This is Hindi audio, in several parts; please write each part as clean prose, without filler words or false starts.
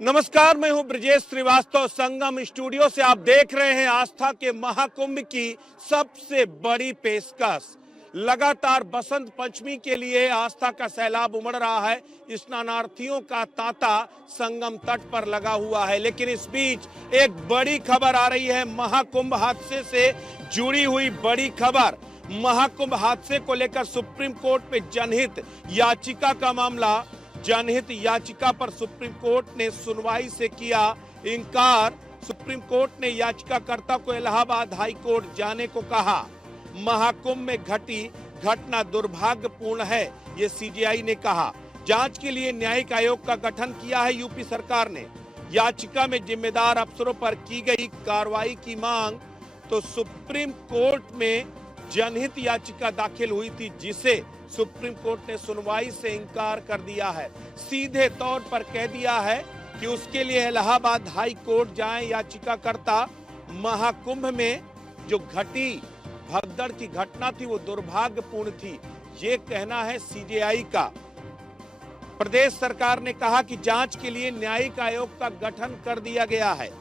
नमस्कार, मैं हूं ब्रजेश श्रीवास्तव। संगम स्टूडियो से आप देख रहे हैं आस्था के महाकुंभ की सबसे बड़ी पेशकश। लगातार बसंत पंचमी के लिए आस्था का सैलाब उमड़ रहा है। स्नानार्थियों का तांता संगम तट पर लगा हुआ है, लेकिन इस बीच एक बड़ी खबर आ रही है। महाकुंभ हादसे से जुड़ी हुई बड़ी खबर। महाकुंभ हादसे को लेकर सुप्रीम कोर्ट में जनहित याचिका का मामला। जनहित याचिका पर सुप्रीम कोर्ट ने सुनवाई से किया इंकार। सुप्रीम कोर्ट ने याचिकाकर्ता को इलाहाबाद हाई कोर्ट जाने को कहा। महाकुंभ में घटी घटना दुर्भाग्यपूर्ण है, ये सीजेआई ने कहा। जांच के लिए न्यायिक आयोग का गठन किया है यूपी सरकार ने। याचिका में जिम्मेदार अफसरों पर की गई कार्रवाई की मांग। तो सुप्रीम कोर्ट में जनहित याचिका दाखिल हुई थी, जिसे सुप्रीम कोर्ट ने सुनवाई से इंकार कर दिया है। सीधे तौर पर कह दिया है कि उसके लिए इलाहाबाद हाई कोर्ट जाएं याचिकाकर्ता। महाकुंभ में जो घटी भगदड़ की घटना थी वो दुर्भाग्यपूर्ण थी, ये कहना है सीजेआई का। प्रदेश सरकार ने कहा कि जांच के लिए न्यायिक आयोग का गठन कर दिया गया है।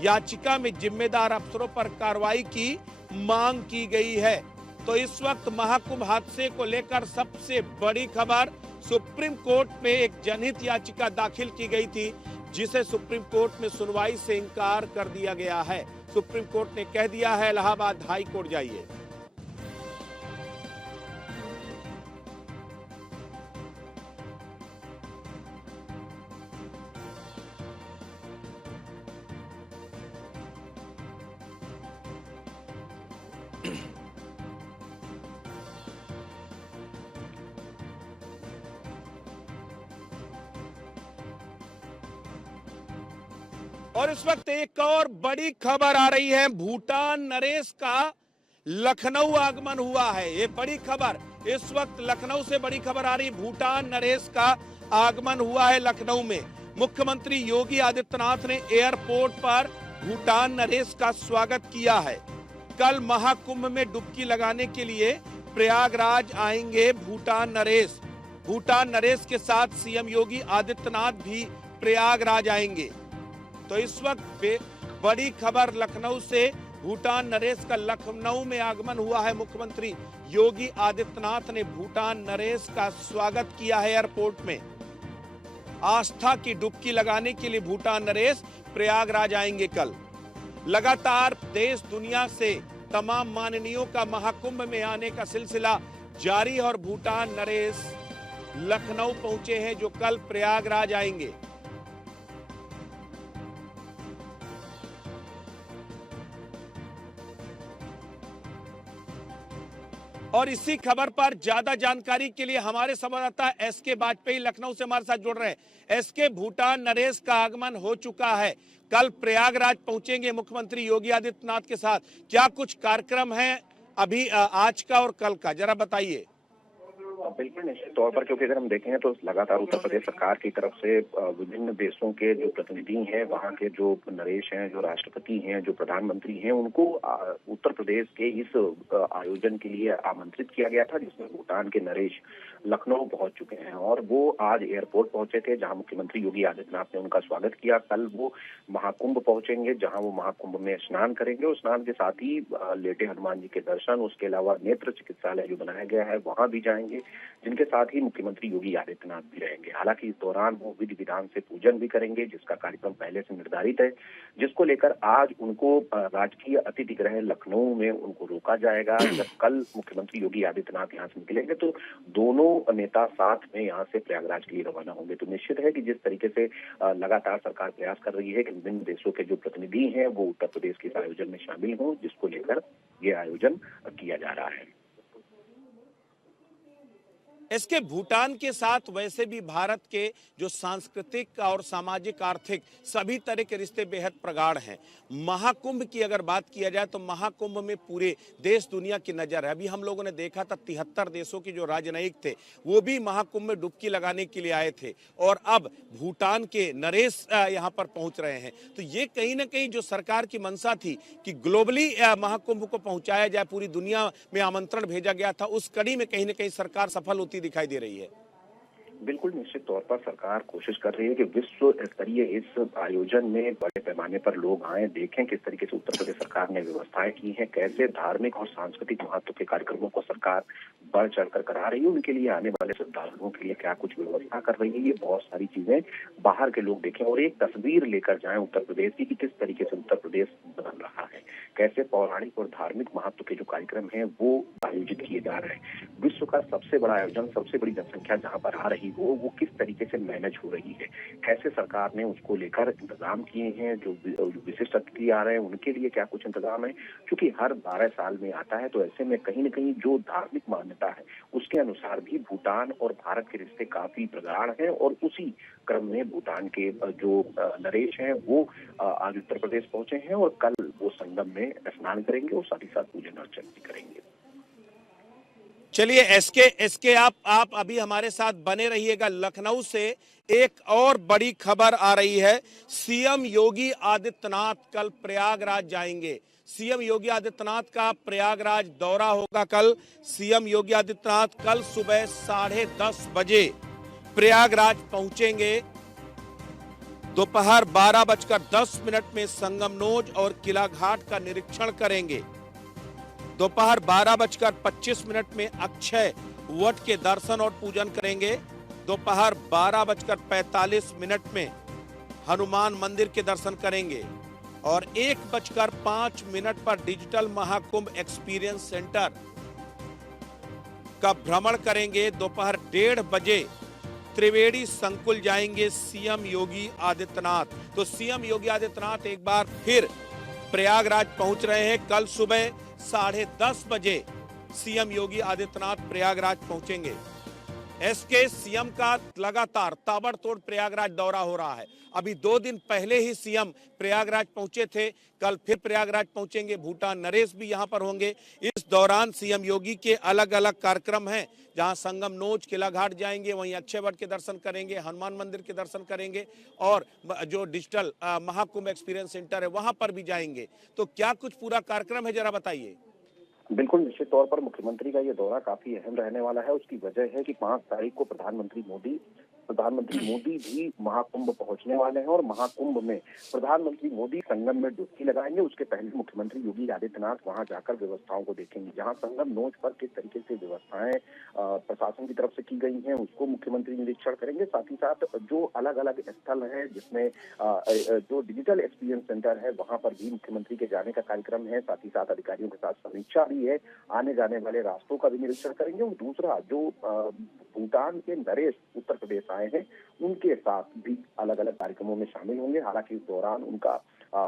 याचिका में जिम्मेदार अफसरों पर कार्रवाई की मांग की गई है। तो इस वक्त महाकुंभ हादसे को लेकर सबसे बड़ी खबर, सुप्रीम कोर्ट में एक जनहित याचिका दाखिल की गई थी, जिसे सुप्रीम कोर्ट में सुनवाई से इंकार कर दिया गया है। सुप्रीम कोर्ट ने कह दिया है इलाहाबाद हाई कोर्ट जाइए। और इस वक्त एक और बड़ी खबर आ रही है। भूटान नरेश का लखनऊ आगमन हुआ है। ये बड़ी खबर इस वक्त लखनऊ से बड़ी खबर आ रही। भूटान नरेश का आगमन हुआ है लखनऊ में। मुख्यमंत्री योगी आदित्यनाथ ने एयरपोर्ट पर भूटान नरेश का स्वागत किया है। कल महाकुंभ में डुबकी लगाने के लिए प्रयागराज आएंगे भूटान नरेश। भूटान नरेश के साथ सीएम योगी आदित्यनाथ भी प्रयागराज आएंगे। तो इस वक्त बड़ी खबर लखनऊ से, भूटान नरेश का लखनऊ में आगमन हुआ है। मुख्यमंत्री योगी आदित्यनाथ ने भूटान नरेश का स्वागत किया है एयरपोर्ट में। आस्था की डुबकी लगाने के लिए भूटान नरेश प्रयागराज आएंगे कल। लगातार देश दुनिया से तमाम माननीयों का महाकुंभ में आने का सिलसिला जारी है और भूटान नरेश लखनऊ पहुंचे हैं, जो कल प्रयागराज आएंगे। और इसी खबर पर ज्यादा जानकारी के लिए हमारे संवाददाता एसके वाजपेयी लखनऊ से हमारे साथ जुड़ रहे हैं। एसके, भूटान नरेश का आगमन हो चुका है, कल प्रयागराज पहुंचेंगे मुख्यमंत्री योगी आदित्यनाथ के साथ। क्या कुछ कार्यक्रम है अभी आज का और कल का, जरा बताइए। बिल्कुल निश्चित तौर पर, क्योंकि अगर हम देखें तो लगातार उत्तर प्रदेश सरकार की तरफ से विभिन्न देशों के जो प्रतिनिधि हैं, वहां के जो नरेश हैं, जो राष्ट्रपति हैं, जो प्रधानमंत्री हैं, उनको उत्तर प्रदेश के इस आयोजन के लिए आमंत्रित किया गया था, जिसमें भूटान के नरेश लखनऊ पहुंच चुके हैं और वो आज एयरपोर्ट पहुंचे थे, जहां मुख्यमंत्री योगी आदित्यनाथ ने उनका स्वागत किया। कल वो महाकुंभ पहुंचेंगे, जहां वो महाकुंभ में स्नान करेंगे और स्नान के साथ ही लेटे हनुमान जी के दर्शन, उसके अलावा नेत्र चिकित्सालय जो बनाया गया है वहां भी जाएंगे, जिनके साथ ही मुख्यमंत्री योगी आदित्यनाथ भी रहेंगे। हालांकि इस दौरान वो विधि विधान से पूजन भी करेंगे, जिसका कार्यक्रम पहले से निर्धारित है, जिसको लेकर आज उनको राजकीय अतिथि गृह लखनऊ में उनको रोका जाएगा। जब कल मुख्यमंत्री योगी आदित्यनाथ यहाँ से निकलेंगे तो दोनों नेता साथ में यहाँ से प्रयागराज के लिए रवाना होंगे। तो निश्चित है कि जिस तरीके से लगातार सरकार प्रयास कर रही है कि विभिन्न देशों के जो प्रतिनिधि हैं वो उत्तर प्रदेश के इस आयोजन में शामिल हों, जिसको लेकर ये आयोजन किया जा रहा है। इसके भूटान के साथ वैसे भी भारत के जो सांस्कृतिक और सामाजिक आर्थिक सभी तरह के रिश्ते बेहद प्रगाढ़ हैं। महाकुंभ की अगर बात किया जाए तो महाकुंभ में पूरे देश दुनिया की नजर है। अभी हम लोगों ने देखा था 73 देशों के जो राजनयिक थे वो भी महाकुंभ में डुबकी लगाने के लिए आए थे और अब भूटान के नरेश यहाँ पर पहुंच रहे हैं। तो ये कहीं ना कहीं जो सरकार की मंशा थी कि ग्लोबली महाकुंभ को पहुंचाया जाए, पूरी दुनिया में आमंत्रण भेजा गया था, उस कड़ी में कहीं ना कहीं सरकार सफल होती दिखाई दे रही है। बिल्कुल, निश्चित तौर पर सरकार कोशिश कर रही है कि विश्व स्तरीय इस आयोजन में बड़े पैमाने पर लोग आएं, देखें किस तरीके से उत्तर प्रदेश सरकार ने व्यवस्थाएं की हैं, कैसे धार्मिक और सांस्कृतिक महत्व के कार्यक्रमों को सरकार बढ़ चढ़कर करा रही है, उनके लिए आने वाले श्रद्धालुओं के लिए क्या कुछ व्यवस्था कर रही है, ये बहुत सारी चीजें बाहर के लोग देखें और एक तस्वीर लेकर जाएं उत्तर प्रदेश की कि किस तरीके से उत्तर प्रदेश बदल रहा है, कैसे पौराणिक और धार्मिक महत्व के जो कार्यक्रम हैं वो आयोजित किए जा रहे हैं। विश्व का सबसे बड़ा आयोजन, सबसे बड़ी जनसंख्या जहां पर आ रही हो, वो किस तरीके से मैनेज हो रही है, कैसे सरकार ने उसको लेकर इंतजाम किए हैं, जो विशिष्ट अतिथि आ रहे हैं उनके लिए क्या कुछ इंतजाम है, क्योंकि हर 12 साल में आता है, तो ऐसे में कहीं न कहीं जो धार्मिक मान्यता है उसके अनुसार भी भूटान और भारत के रिश्ते काफी प्रगाढ़ हैं और उसी क्रम में भूटान के जो नरेश हैं वो आज उत्तर प्रदेश पहुंचे हैं और कल वो संगम में स्नान करेंगे और साथ ही साथ पूजन अर्चन भी करेंगे। चलिए एसके आप अभी हमारे साथ बने रहिएगा। लखनऊ से एक और बड़ी खबर आ रही है। सीएम योगी आदित्यनाथ कल प्रयागराज जाएंगे। सीएम योगी आदित्यनाथ का प्रयागराज दौरा होगा कल। सीएम योगी आदित्यनाथ कल सुबह 10:30 बजे प्रयागराज पहुंचेंगे। दोपहर 12:10 में संगमनोज और किला घाट का निरीक्षण करेंगे। दोपहर 12:25 में अक्षय वट के दर्शन और पूजन करेंगे। दोपहर 12:45 में हनुमान मंदिर के दर्शन करेंगे और 1:05 पर डिजिटल महाकुंभ एक्सपीरियंस सेंटर का भ्रमण करेंगे। दोपहर 1:30 बजे त्रिवेणी संकुल जाएंगे सीएम योगी आदित्यनाथ। तो सीएम योगी आदित्यनाथ एक बार फिर प्रयागराज पहुंच रहे हैं। कल सुबह 10:30 बजे सीएम योगी आदित्यनाथ प्रयागराज पहुंचेंगे। एसके सीएम का लगातार ताबड़तोड़ प्रयागराज दौरा हो रहा है। अभी 2 दिन पहले ही सीएम प्रयागराज पहुंचे थे, कल फिर प्रयागराज पहुंचेंगे। भूटान नरेश भी यहां पर होंगे। इस दौरान सीएम योगी के अलग अलग कार्यक्रम हैं, जहां संगमनोज किला घाट जाएंगे, वहीं अक्षय वट के दर्शन करेंगे, हनुमान मंदिर के दर्शन करेंगे और जो डिजिटल महाकुंभ एक्सपीरियंस सेंटर है वहां पर भी जाएंगे। तो क्या कुछ पूरा कार्यक्रम है, जरा बताइए। बिल्कुल, निश्चित तौर पर मुख्यमंत्री का ये दौरा काफी अहम रहने वाला है। उसकी वजह है कि 5 तारीख को प्रधानमंत्री मोदी भी महाकुंभ पहुंचने वाले हैं और महाकुंभ में प्रधानमंत्री मोदी संगम में डुबकी लगाएंगे। उसके पहले मुख्यमंत्री योगी आदित्यनाथ वहां जाकर व्यवस्थाओं को देखेंगे। जहां संगम नोच पर किस तरीके से व्यवस्थाएं प्रशासन की तरफ से की गई हैं उसको मुख्यमंत्री निरीक्षण करेंगे। साथ ही साथ जो अलग अलग स्थल है जिसमें जो डिजिटल एक्सपीरियंस सेंटर है वहां पर भी मुख्यमंत्री के जाने का कार्यक्रम है। साथ ही साथ अधिकारियों के साथ समीक्षा भी है, आने जाने वाले रास्तों का भी निरीक्षण करेंगे। और दूसरा, जो भूटान के नरेश उत्तर प्रदेश आए हैं उनके साथ भी अलग अलग कार्यक्रमों में शामिल होंगे। हालांकि इस दौरान उनका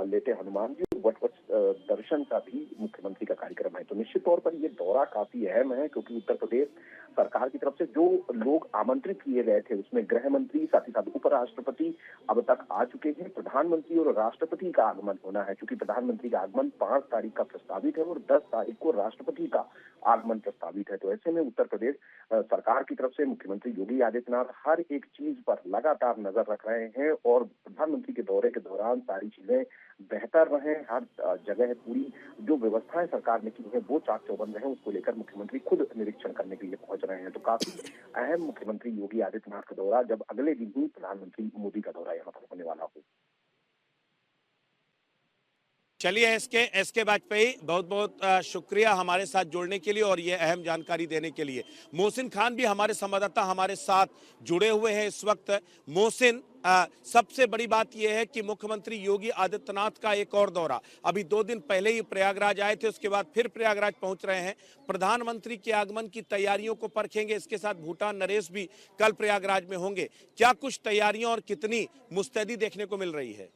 लेटे हनुमान जी वट दर्शन का भी मुख्यमंत्री का कार्यक्रम है। तो निश्चित तौर पर ये दौरा काफी अहम है, क्योंकि उत्तर प्रदेश सरकार की तरफ से जो लोग आमंत्रित किए गए थे उसमें गृह मंत्री, साथ ही साथ उपराष्ट्रपति अब तक आ चुके हैं। प्रधानमंत्री और राष्ट्रपति का आगमन होना है, क्योंकि प्रधानमंत्री का आगमन 5 तारीख का प्रस्तावित है और 10 तारीख को राष्ट्रपति का आगमन प्रस्तावित है। तो ऐसे में उत्तर प्रदेश सरकार की तरफ से मुख्यमंत्री योगी आदित्यनाथ हर एक चीज पर लगातार नजर रख रहे हैं और प्रधानमंत्री के दौरे के दौरान सारी चीजें बेहतर रहे, हर जगह पूरी जो व्यवस्थाएं सरकार ने की है वो चाक चौबंद रहे, उसको लेकर मुख्यमंत्री खुद निरीक्षण करने के लिए पहुंच रहे हैं। तो काफी अहम मुख्यमंत्री योगी आदित्यनाथ का दौरा, जब अगले दिन ही प्रधानमंत्री मोदी का दौरा यहाँ पर होने वाला हो। चलिए एसके वाजपेयी, बहुत बहुत शुक्रिया हमारे साथ जुड़ने के लिए और ये अहम जानकारी देने के लिए। मोहसिन खान भी हमारे संवाददाता हमारे साथ जुड़े हुए हैं इस वक्त। मोहसिन, सबसे बड़ी बात यह है कि मुख्यमंत्री योगी आदित्यनाथ का एक और दौरा, अभी 2 दिन पहले ही प्रयागराज आए थे, उसके बाद फिर प्रयागराज पहुंच रहे हैं। प्रधानमंत्री के आगमन की तैयारियों को परखेंगे। इसके साथ भूटान नरेश भी कल प्रयागराज में होंगे। क्या कुछ तैयारियां और कितनी मुस्तैदी देखने को मिल रही है?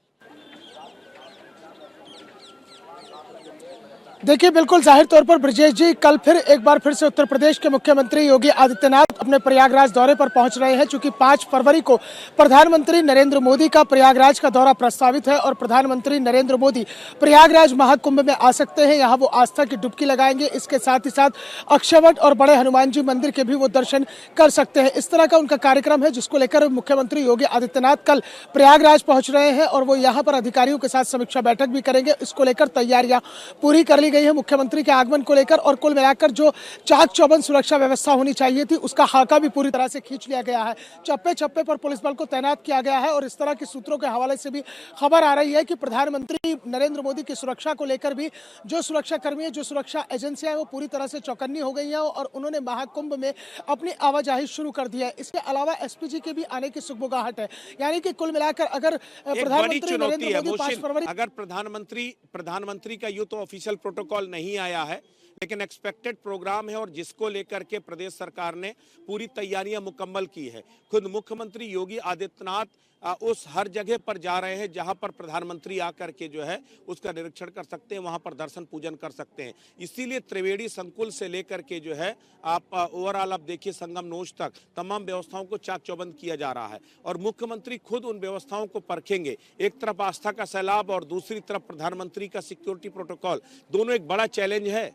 देखिए, बिल्कुल जाहिर तौर पर ब्रजेश जी, कल फिर एक बार फिर से उत्तर प्रदेश के मुख्यमंत्री योगी आदित्यनाथ अपने प्रयागराज दौरे पर पहुंच रहे हैं। चूंकि 5 फरवरी को प्रधानमंत्री नरेंद्र मोदी का प्रयागराज का दौरा प्रस्तावित है और प्रधानमंत्री नरेंद्र मोदी प्रयागराज महाकुंभ में आ सकते हैं, यहाँ वो आस्था की डुबकी लगाएंगे। इसके साथ ही साथ अक्षयवट और बड़े हनुमान जी मंदिर के भी वो दर्शन कर सकते हैं। इस तरह का उनका कार्यक्रम है, जिसको लेकर मुख्यमंत्री योगी आदित्यनाथ कल प्रयागराज पहुंच रहे हैं और वो यहाँ पर अधिकारियों के साथ समीक्षा बैठक भी करेंगे। इसको लेकर तैयारियां पूरी कर ली गई है मुख्यमंत्री के आगमन को लेकर, और कुल मिलाकर जो चाक चौबंद सुरक्षा व्यवस्था होनी चाहिए थी उसका खाका भी पूरी तरह से खींच लिया गया है। चप्पे चप्पे पर पुलिस बल को तैनात किया गया है और इस तरह के सूत्रों के हवाले से भी खबर आ रही है कि प्रधानमंत्री नरेंद्र मोदी की सुरक्षा को लेकर भी जो सुरक्षा कर्मी, जो सुरक्षा एजेंसियां हैं, वो पूरी तरह से चौकन्नी हो गई हैं और उन्होंने महाकुंभ में अपनी आवाजाही शुरू कर दी है। इसके अलावा एसपीजी के भी आने की सुगबुगाहट है। यानी कि कुल मिलाकर अगर प्रधानमंत्री नरेंद्र मोदी 5 फरवरी अगर प्रधानमंत्री का यूं तो ऑफिशियल प्रोटोकॉल नहीं आया है, लेकिन एक्सपेक्टेड प्रोग्राम है और जिसको लेकर के प्रदेश सरकार ने पूरी तैयारियां मुकम्मल की है। खुद मुख्यमंत्री योगी आदित्यनाथ उस हर जगह पर जा रहे हैं जहां पर प्रधानमंत्री आकर के जो है उसका निरीक्षण कर सकते हैं, वहां पर दर्शन पूजन कर सकते हैं। इसीलिए त्रिवेणी संकुल से लेकर के जो है आप ओवरऑल आप देखिए संगम नोच तक तमाम व्यवस्थाओं को चाक चौबंद किया जा रहा है और मुख्यमंत्री खुद उन व्यवस्थाओं को परखेंगे। एक तरफ आस्था का सैलाब और दूसरी तरफ प्रधानमंत्री का सिक्योरिटी प्रोटोकॉल, दोनों एक बड़ा चैलेंज है।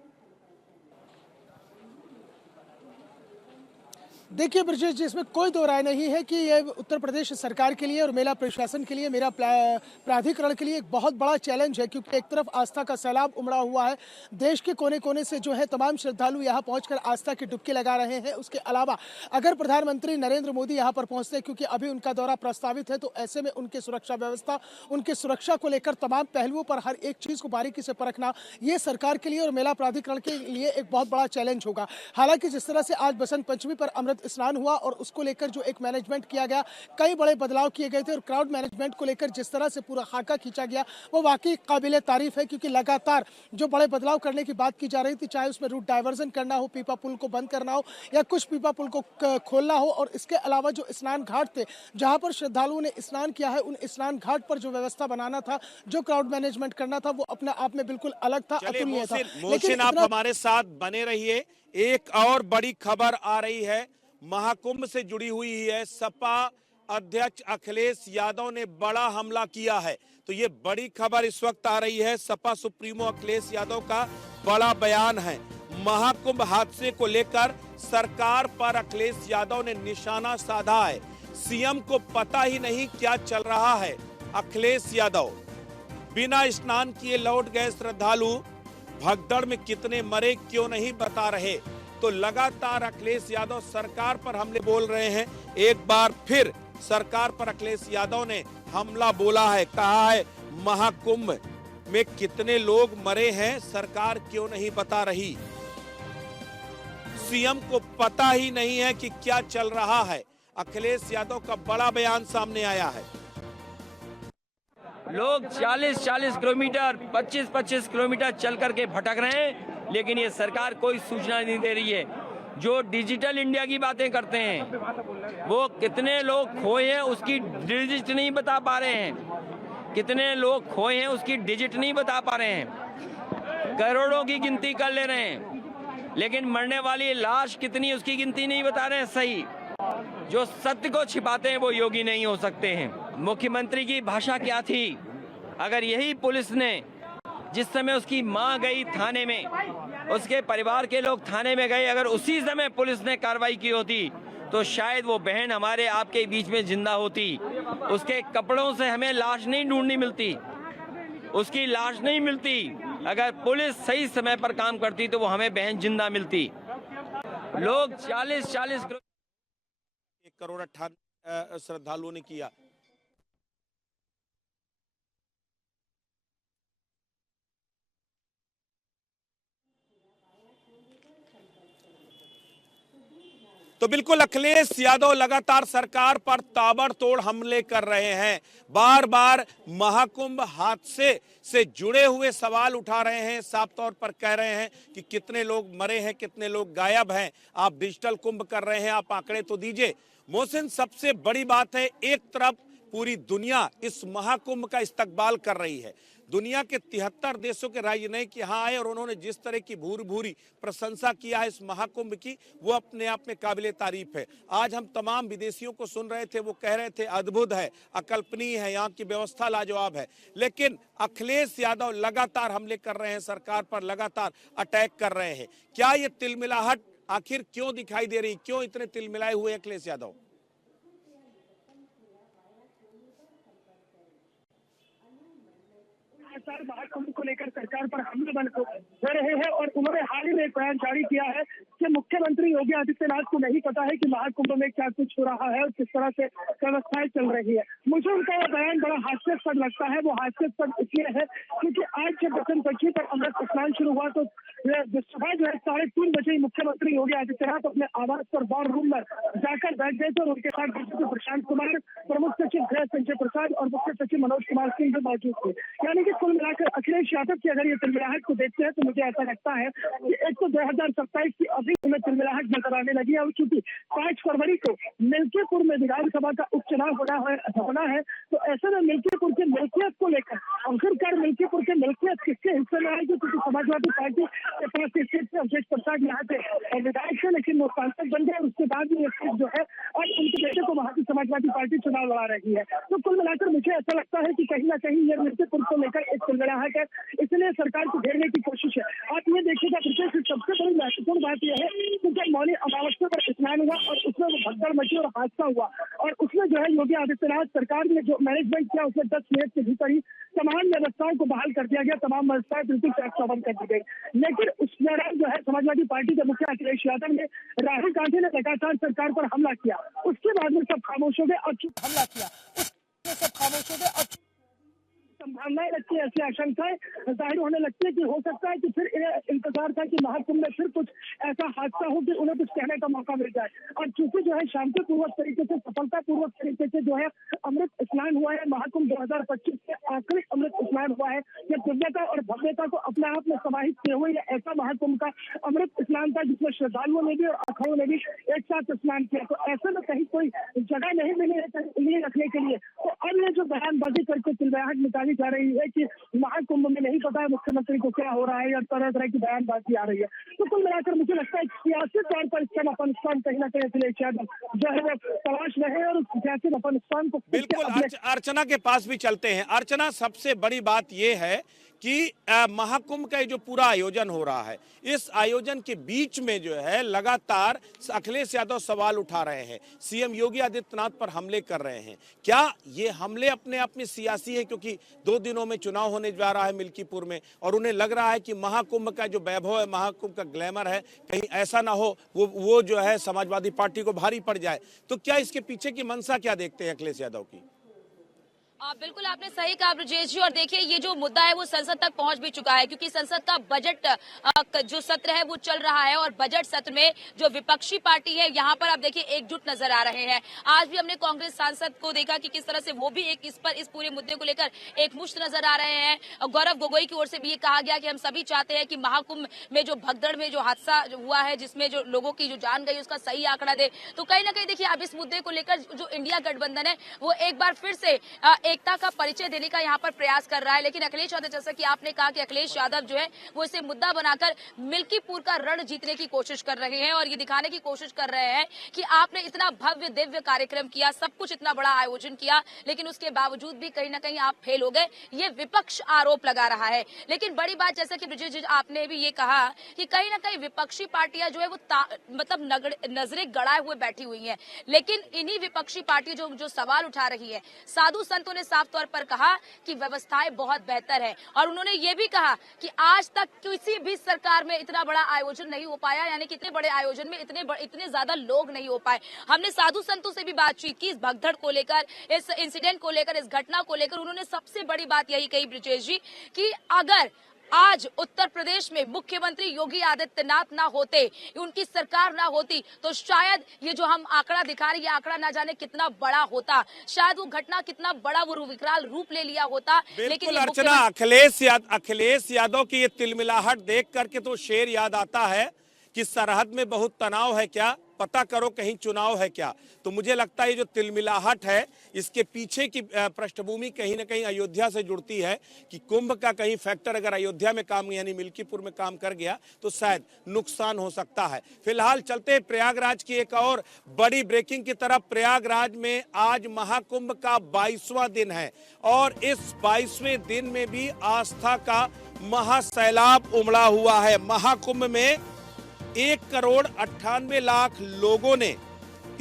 देखिए ब्रजेश जी, इसमें कोई दो राय नहीं है कि ये उत्तर प्रदेश सरकार के लिए और मेला प्रशासन के लिए, मेरा प्राधिकरण के लिए एक बहुत बड़ा चैलेंज है, क्योंकि एक तरफ आस्था का सैलाब उमड़ा हुआ है। देश के कोने कोने से जो है तमाम श्रद्धालु यहाँ पहुंचकर आस्था की डुबकी लगा रहे हैं। उसके अलावा अगर प्रधानमंत्री नरेंद्र मोदी यहाँ पर पहुंचते हैं, क्योंकि अभी उनका दौरा प्रस्तावित है, तो ऐसे में उनकी सुरक्षा व्यवस्था, उनकी सुरक्षा को लेकर तमाम पहलुओं पर हर एक चीज़ को बारीकी से परखना, ये सरकार के लिए और मेला प्राधिकरण के लिए एक बहुत बड़ा चैलेंज होगा। हालांकि जिस तरह से आज बसंत पंचमी पर अमृत स्नान हुआ और उसको लेकर जो एक मैनेजमेंट किया गया, कई बड़े बदलाव किए गए थे और क्राउड मैनेजमेंट को लेकर जिस तरह से पूरा खाका खींचा गया, वो वाकई काबिले तारीफ है। क्योंकि लगातार जो बड़े बदलाव करने की बात की जा रही थी, चाहे उसमें रूट डाइवर्जन करना हो, पीपा पुल को बंद करना हो या कुछ पीपा पुल को खोलना हो, और इसके अलावा जो स्नान घाट थे जहां पर श्रद्धालुओं ने स्नान किया है, उन स्नान घाट पर जो व्यवस्था बनाना था, जो क्राउड मैनेजमेंट करना था, वो अपने आप में बिल्कुल अलग था, अतुलनीय था। लेकिन आप हमारे साथ बने रहिए। एक और बड़ी खबर आ रही है, महाकुंभ से जुड़ी हुई है। सपा अध्यक्ष अखिलेश यादव ने बड़ा हमला किया है, तो ये बड़ी खबर इस वक्त आ रही है। सपा सुप्रीमो अखिलेश यादव का बड़ा बयान है। महाकुंभ हादसे को लेकर सरकार पर अखिलेश यादव ने निशाना साधा है। सीएम को पता ही नहीं क्या चल रहा है। अखिलेश यादव बिना स्नान किए लौट गए श्रद्धालु, भगदड़ में कितने मरे क्यों नहीं बता रहे। तो लगातार अखिलेश यादव सरकार पर हमले बोल रहे हैं। एक बार फिर सरकार पर अखिलेश यादव ने हमला बोला है, कहा है महाकुंभ में कितने लोग मरे हैं सरकार क्यों नहीं बता रही। सीएम को पता ही नहीं है कि क्या चल रहा है। अखिलेश यादव का बड़ा बयान सामने आया है। लोग 40-40 किलोमीटर 25-25 किलोमीटर चल करके भटक रहे हैं, लेकिन ये सरकार कोई सूचना नहीं दे रही है। जो डिजिटल इंडिया की बातें करते हैं, वो कितने लोग खोए हैं उसकी डिजिट नहीं बता पा रहे हैं। कितने लोग खोए हैं उसकी डिजिट नहीं बता पा रहे हैं। करोड़ों की गिनती कर ले रहे हैं, लेकिन मरने वाली लाश कितनी उसकी गिनती नहीं बता रहे हैं सही। जो सत्य को छिपाते हैं वो योगी नहीं हो सकते हैं। मुख्यमंत्री की भाषा क्या थी? अगर यही पुलिस ने जिस समय उसकी मां गई थाने में, उसके परिवार के लोग थाने में गए, अगर उसी समय पुलिस ने कार्रवाई की होती तो शायद वो बहन हमारे आपके बीच में जिंदा होती। उसके कपड़ों से हमें लाश नहीं ढूंढनी मिलती, उसकी लाश नहीं मिलती। अगर पुलिस सही समय पर काम करती तो वो हमें बहन जिंदा मिलती। लोग 40-40 1 करोड़ 58 श्रद्धालुओं ने किया। तो बिल्कुल अखिलेश यादव लगातार सरकार पर ताबड़तोड़ हमले कर रहे हैं। बार बार महाकुंभ हादसे से जुड़े हुए सवाल उठा रहे हैं। साफ तौर पर कह रहे हैं कि कितने लोग मरे हैं, कितने लोग गायब हैं। आप डिजिटल कुंभ कर रहे हैं, आप आंकड़े तो दीजिए। मोहसिन, सबसे बड़ी बात है, एक तरफ पूरी दुनिया इस महाकुंभ का इस्तकबाल कर रही है। दुनिया के 73 देशों के राजनयिक यहाँ आए और उन्होंने जिस तरह की भूरी प्रशंसा किया है इस महाकुंभ की, वो अपने आप में काबिले तारीफ है। आज हम तमाम विदेशियों को सुन रहे थे, वो कह रहे थे अद्भुत है, अकल्पनीय है, यहाँ की व्यवस्था लाजवाब है। लेकिन अखिलेश यादव लगातार हमले कर रहे हैं, सरकार पर लगातार अटैक कर रहे हैं। क्या ये तिलमिलाहट आखिर क्यों दिखाई दे रही, क्यों इतने तिलमिलाए हुए अखिलेश यादव? लगातार महाकुंभ को लेकर सरकार पर हमले हो रहे हैं और उन्होंने हाल ही में एक बयान जारी किया है कि मुख्यमंत्री योगी आदित्यनाथ को नहीं पता है कि महाकुंभ में क्या कुछ हो रहा है और किस तरह से व्यवस्थाएं चल रही है। मुझे उनका यह बयान बड़ा हास्यास्पद लगता है। वो हास्यास्पद इसलिए है क्योंकि आज जब बसंत पंचमी पर अमृत स्नान शुरू हुआ तो सुबह जो है 3:30 बजे मुख्यमंत्री योगी आदित्यनाथ अपने आवास पर वॉर रूम में जाकर बैठ गए थे और उनके साथ डीजीपी प्रशांत कुमार, प्रमुख सचिव गृह संजय प्रसाद और मुख्य सचिव मनोज कुमार सिंह भी मौजूद थे। यानी कि कुल मिलाकर अखिलेश यादव की अगर ये तिलमिलाहट को देखते हैं तो मुझे ऐसा लगता है कि एक तो 2027 की अभी उन्हें तिलमिलाहट नजर आने लगी है और चूंकि 5 फरवरी को मिल्कीपुर में विधानसभा का उपचुनाव होना है तो ऐसे में मिल्कीपुर की मिल्कियत को लेकर आखिरकार मिल्कीपुर की मिल्कियत किसके हिस्से में आएगी, क्योंकि समाजवादी पार्टी के पास इस सीट से अवधेश प्रसाद यहाँ से विधायक थे लेकिन वो सांसद बन गए और उसके बाद भी ये सीट जो है और उनके बेटे को वहाँ की समाजवादी पार्टी चुनाव लड़ा रही है। तो कुल मिलाकर मुझे ऐसा लगता है कि कहीं ना कहीं ये मिल्कीपुर को लेकर एक तिलमिलाहट है, इसलिए सरकार को घेरने की कोशिश है। आप ये देखिएगा विशेष सबसे बड़ी महत्वपूर्ण बात यह है कि जब मौनी अमावस्या पर स्नान हुआ और उसमें वो भगदड़ मची और हादसा हुआ और उसमें जो है योगी आदित्यनाथ सरकार ने जो मैनेजमेंट किया उसमें 10 मिनट के भीतर ही तमाम व्यवस्थाओं को बहाल कर दिया गया, तमाम व्यवस्थाएं बिल्कुल चाक-चौबंद कर दी गई। लेकिन उस दौरान जो है समाजवादी पार्टी के मुखिया अखिलेश यादव ने, राहुल गांधी ने लगातार सरकार पर हमला किया। उसके बाद में सब खामोश हो गए, अब चुप हमला किया, उसके सब खामोश हो गए। अब संभावनाएं लगती है, ऐसी आशंकाएं जाहिर होने लगती है कि हो सकता है कि फिर इंतजार था कि महाकुंभ में फिर कुछ ऐसा हादसा हो कि उन्हें कुछ कहने का मौका मिल जाए। और चूंकि जो है शांतिपूर्वक तरीके से, सफलतापूर्वक तरीके से जो है अमृत स्नान हुआ है, महाकुंभ 2025 के आखिरी अमृत स्नान हुआ है। यह दिव्यता और भव्यता को अपने आप में समाहित किए हुए ऐसा महाकुंभ का अमृत स्नान था जिसमें श्रद्धालुओं ने भी और अखाड़ों ने भी एक साथ स्नान किया। तो ऐसे में कहीं कोई जगह नहीं मिली है उंगली रखने के लिए। तो अब ये जो बयानबाजी करके तिलमिलाहट निकाली जा रही है कि महाकुंभ में नहीं पता है मुख्यमंत्री को क्या हो रहा है या तरह तरह की बयानबाजी आ रही है। तो कुल मिलाकर मुझे लगता है सियासी तौर पर इसका अपन स्थान कहीं ना कहीं अखिलेश यादव जो है वो तलाश रहे और उस सियासी अपन स्थान को बिल्कुल। अर्चना के पास भी चलते हैं। अर्चना, सबसे बड़ी बात यह है कि महाकुंभ का जो पूरा आयोजन हो रहा है, इस आयोजन के बीच में जो है लगातार अखिलेश यादव सवाल उठा रहे हैं, सीएम योगी आदित्यनाथ पर हमले कर रहे हैं। क्या ये हमले अपने आप में सियासी है, क्योंकि 2 दिनों में चुनाव होने जा रहा है मिल्कीपुर में और उन्हें लग रहा है कि महाकुंभ का जो वैभव है, महाकुंभ का ग्लैमर है, कहीं ऐसा ना हो वो जो है समाजवादी पार्टी को भारी पड़ जाए। तो क्या इसके पीछे की मंशा क्या देखते हैं अखिलेश यादव की? बिल्कुल आपने सही कहा ब्रजेश जी। और देखिए ये जो मुद्दा है वो संसद तक पहुंच भी चुका है, क्योंकि संसद का बजट जो सत्र है वो चल रहा है और बजट सत्र में जो विपक्षी पार्टी है यहाँ पर आप देखिए एकजुट नजर आ रहे हैं। आज भी हमने कांग्रेस सांसद को देखा कि किस तरह से वो भी इस पूरे मुद्दे को लेकर एकमुश्त नजर आ रहे हैं। गौरव गोगोई की ओर से भी ये कहा गया कि हम सभी चाहते हैं कि महाकुंभ में जो भगदड़ में जो हादसा हुआ है, जिसमें जो लोगों की जो जान गई, उसका सही आंकड़ा दे। तो कहीं ना कहीं देखिए अब इस मुद्दे को लेकर जो इंडिया गठबंधन है वो एक बार फिर से एकता का परिचय देने का यहाँ पर प्रयास कर रहा है। लेकिन अखिलेश यादव, जैसा कि आपने कहा कि अखिलेश यादव जो है वो इसे मुद्दा बनाकर मिल्कीपुर का रण जीतने की कोशिश कर रहे हैं और ये दिखाने की कोशिश कर रहे हैं कि आपने इतना भव्य दिव्य कार्यक्रम किया, सब कुछ इतना बड़ा आयोजन किया, लेकिन उसके बावजूद भी कहीं ना कहीं आप फेल हो गए। ये विपक्ष आरोप लगा रहा है। लेकिन बड़ी बात, जैसा कि ब्रजेश जी आपने भी ये कहा कि कहीं ना कहीं विपक्षी पार्टियां जो है वो मतलब नजरें गड़ाए हुए बैठी हुई है। लेकिन इन्हीं विपक्षी पार्टी जो सवाल उठा रही है, साधु संतों ने साफ तौर पर कहा कि व्यवस्थाएं बहुत बेहतर है और उन्होंने ये भी कहा कि आज तक किसी भी सरकार में इतना बड़ा आयोजन नहीं हो पाया, यानी कि इतने बड़े आयोजन में इतने ज्यादा लोग नहीं हो पाए। हमने साधु संतों से भी बातचीत की इस भगदड़ को लेकर, इस इंसिडेंट को लेकर, इस घटना को लेकर। उन्होंने सबसे बड़ी बात यही कही ब्रजेश जी कि अगर आज उत्तर प्रदेश में मुख्यमंत्री योगी आदित्यनाथ ना होते, उनकी सरकार ना होती, तो शायद ये जो हम आंकड़ा दिखा रहे, ये आंकड़ा ना जाने कितना बड़ा होता, शायद वो घटना कितना बड़ा वो विकराल रूप ले लिया होता। लेकिन अर्चना, अखिलेश यादव की ये तिलमिलाहट देख करके तो शेर याद आता है कि सरहद में बहुत तनाव है क्या, पता करो कहीं चुनाव है क्या। तो मुझे लगता है ये जो तिलमिलाहट है, इसके पीछे की पृष्ठभूमि कहीं ना कहीं अयोध्या से जुड़ती है कि कुंभ का कहीं फैक्टर अगर अयोध्या में काम यानी मिल्कीपुर में काम कर गया तो शायद नुकसान हो सकता है। फिलहाल चलते प्रयागराज की एक और बड़ी ब्रेकिंग की तरफ। प्रयागराज में आज महाकुंभ का 22वां दिन है और इस 22वें दिन में भी आस्था का महासैलाब उमड़ा हुआ है। महाकुंभ में 1,98,00,000 लोगों ने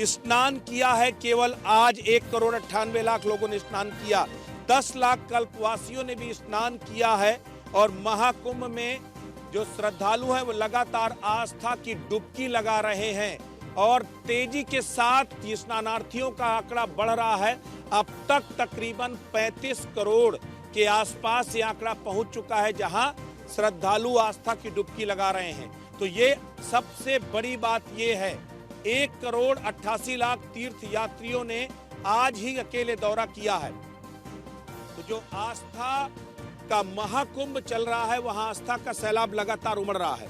स्नान किया है। केवल आज 1,98,00,000 लोगों ने स्नान किया। 10 लाख कल्पवासियों ने भी स्नान किया है और महाकुंभ में जो श्रद्धालु हैं वो लगातार आस्था की डुबकी लगा रहे हैं और तेजी के साथ स्नानार्थियों का आंकड़ा बढ़ रहा है। अब तक तकरीबन 35 करोड़ के आसपास ये आंकड़ा पहुंच चुका है जहां श्रद्धालु आस्था की डुबकी लगा रहे हैं। तो ये सबसे बड़ी बात ये है, 1 करोड़ 88 लाख तीर्थ यात्रियों ने आज ही अकेले दौरा किया है। तो जो आस्था का महाकुंभ चल रहा है वहां आस्था का सैलाब लगातार उमड़ रहा है।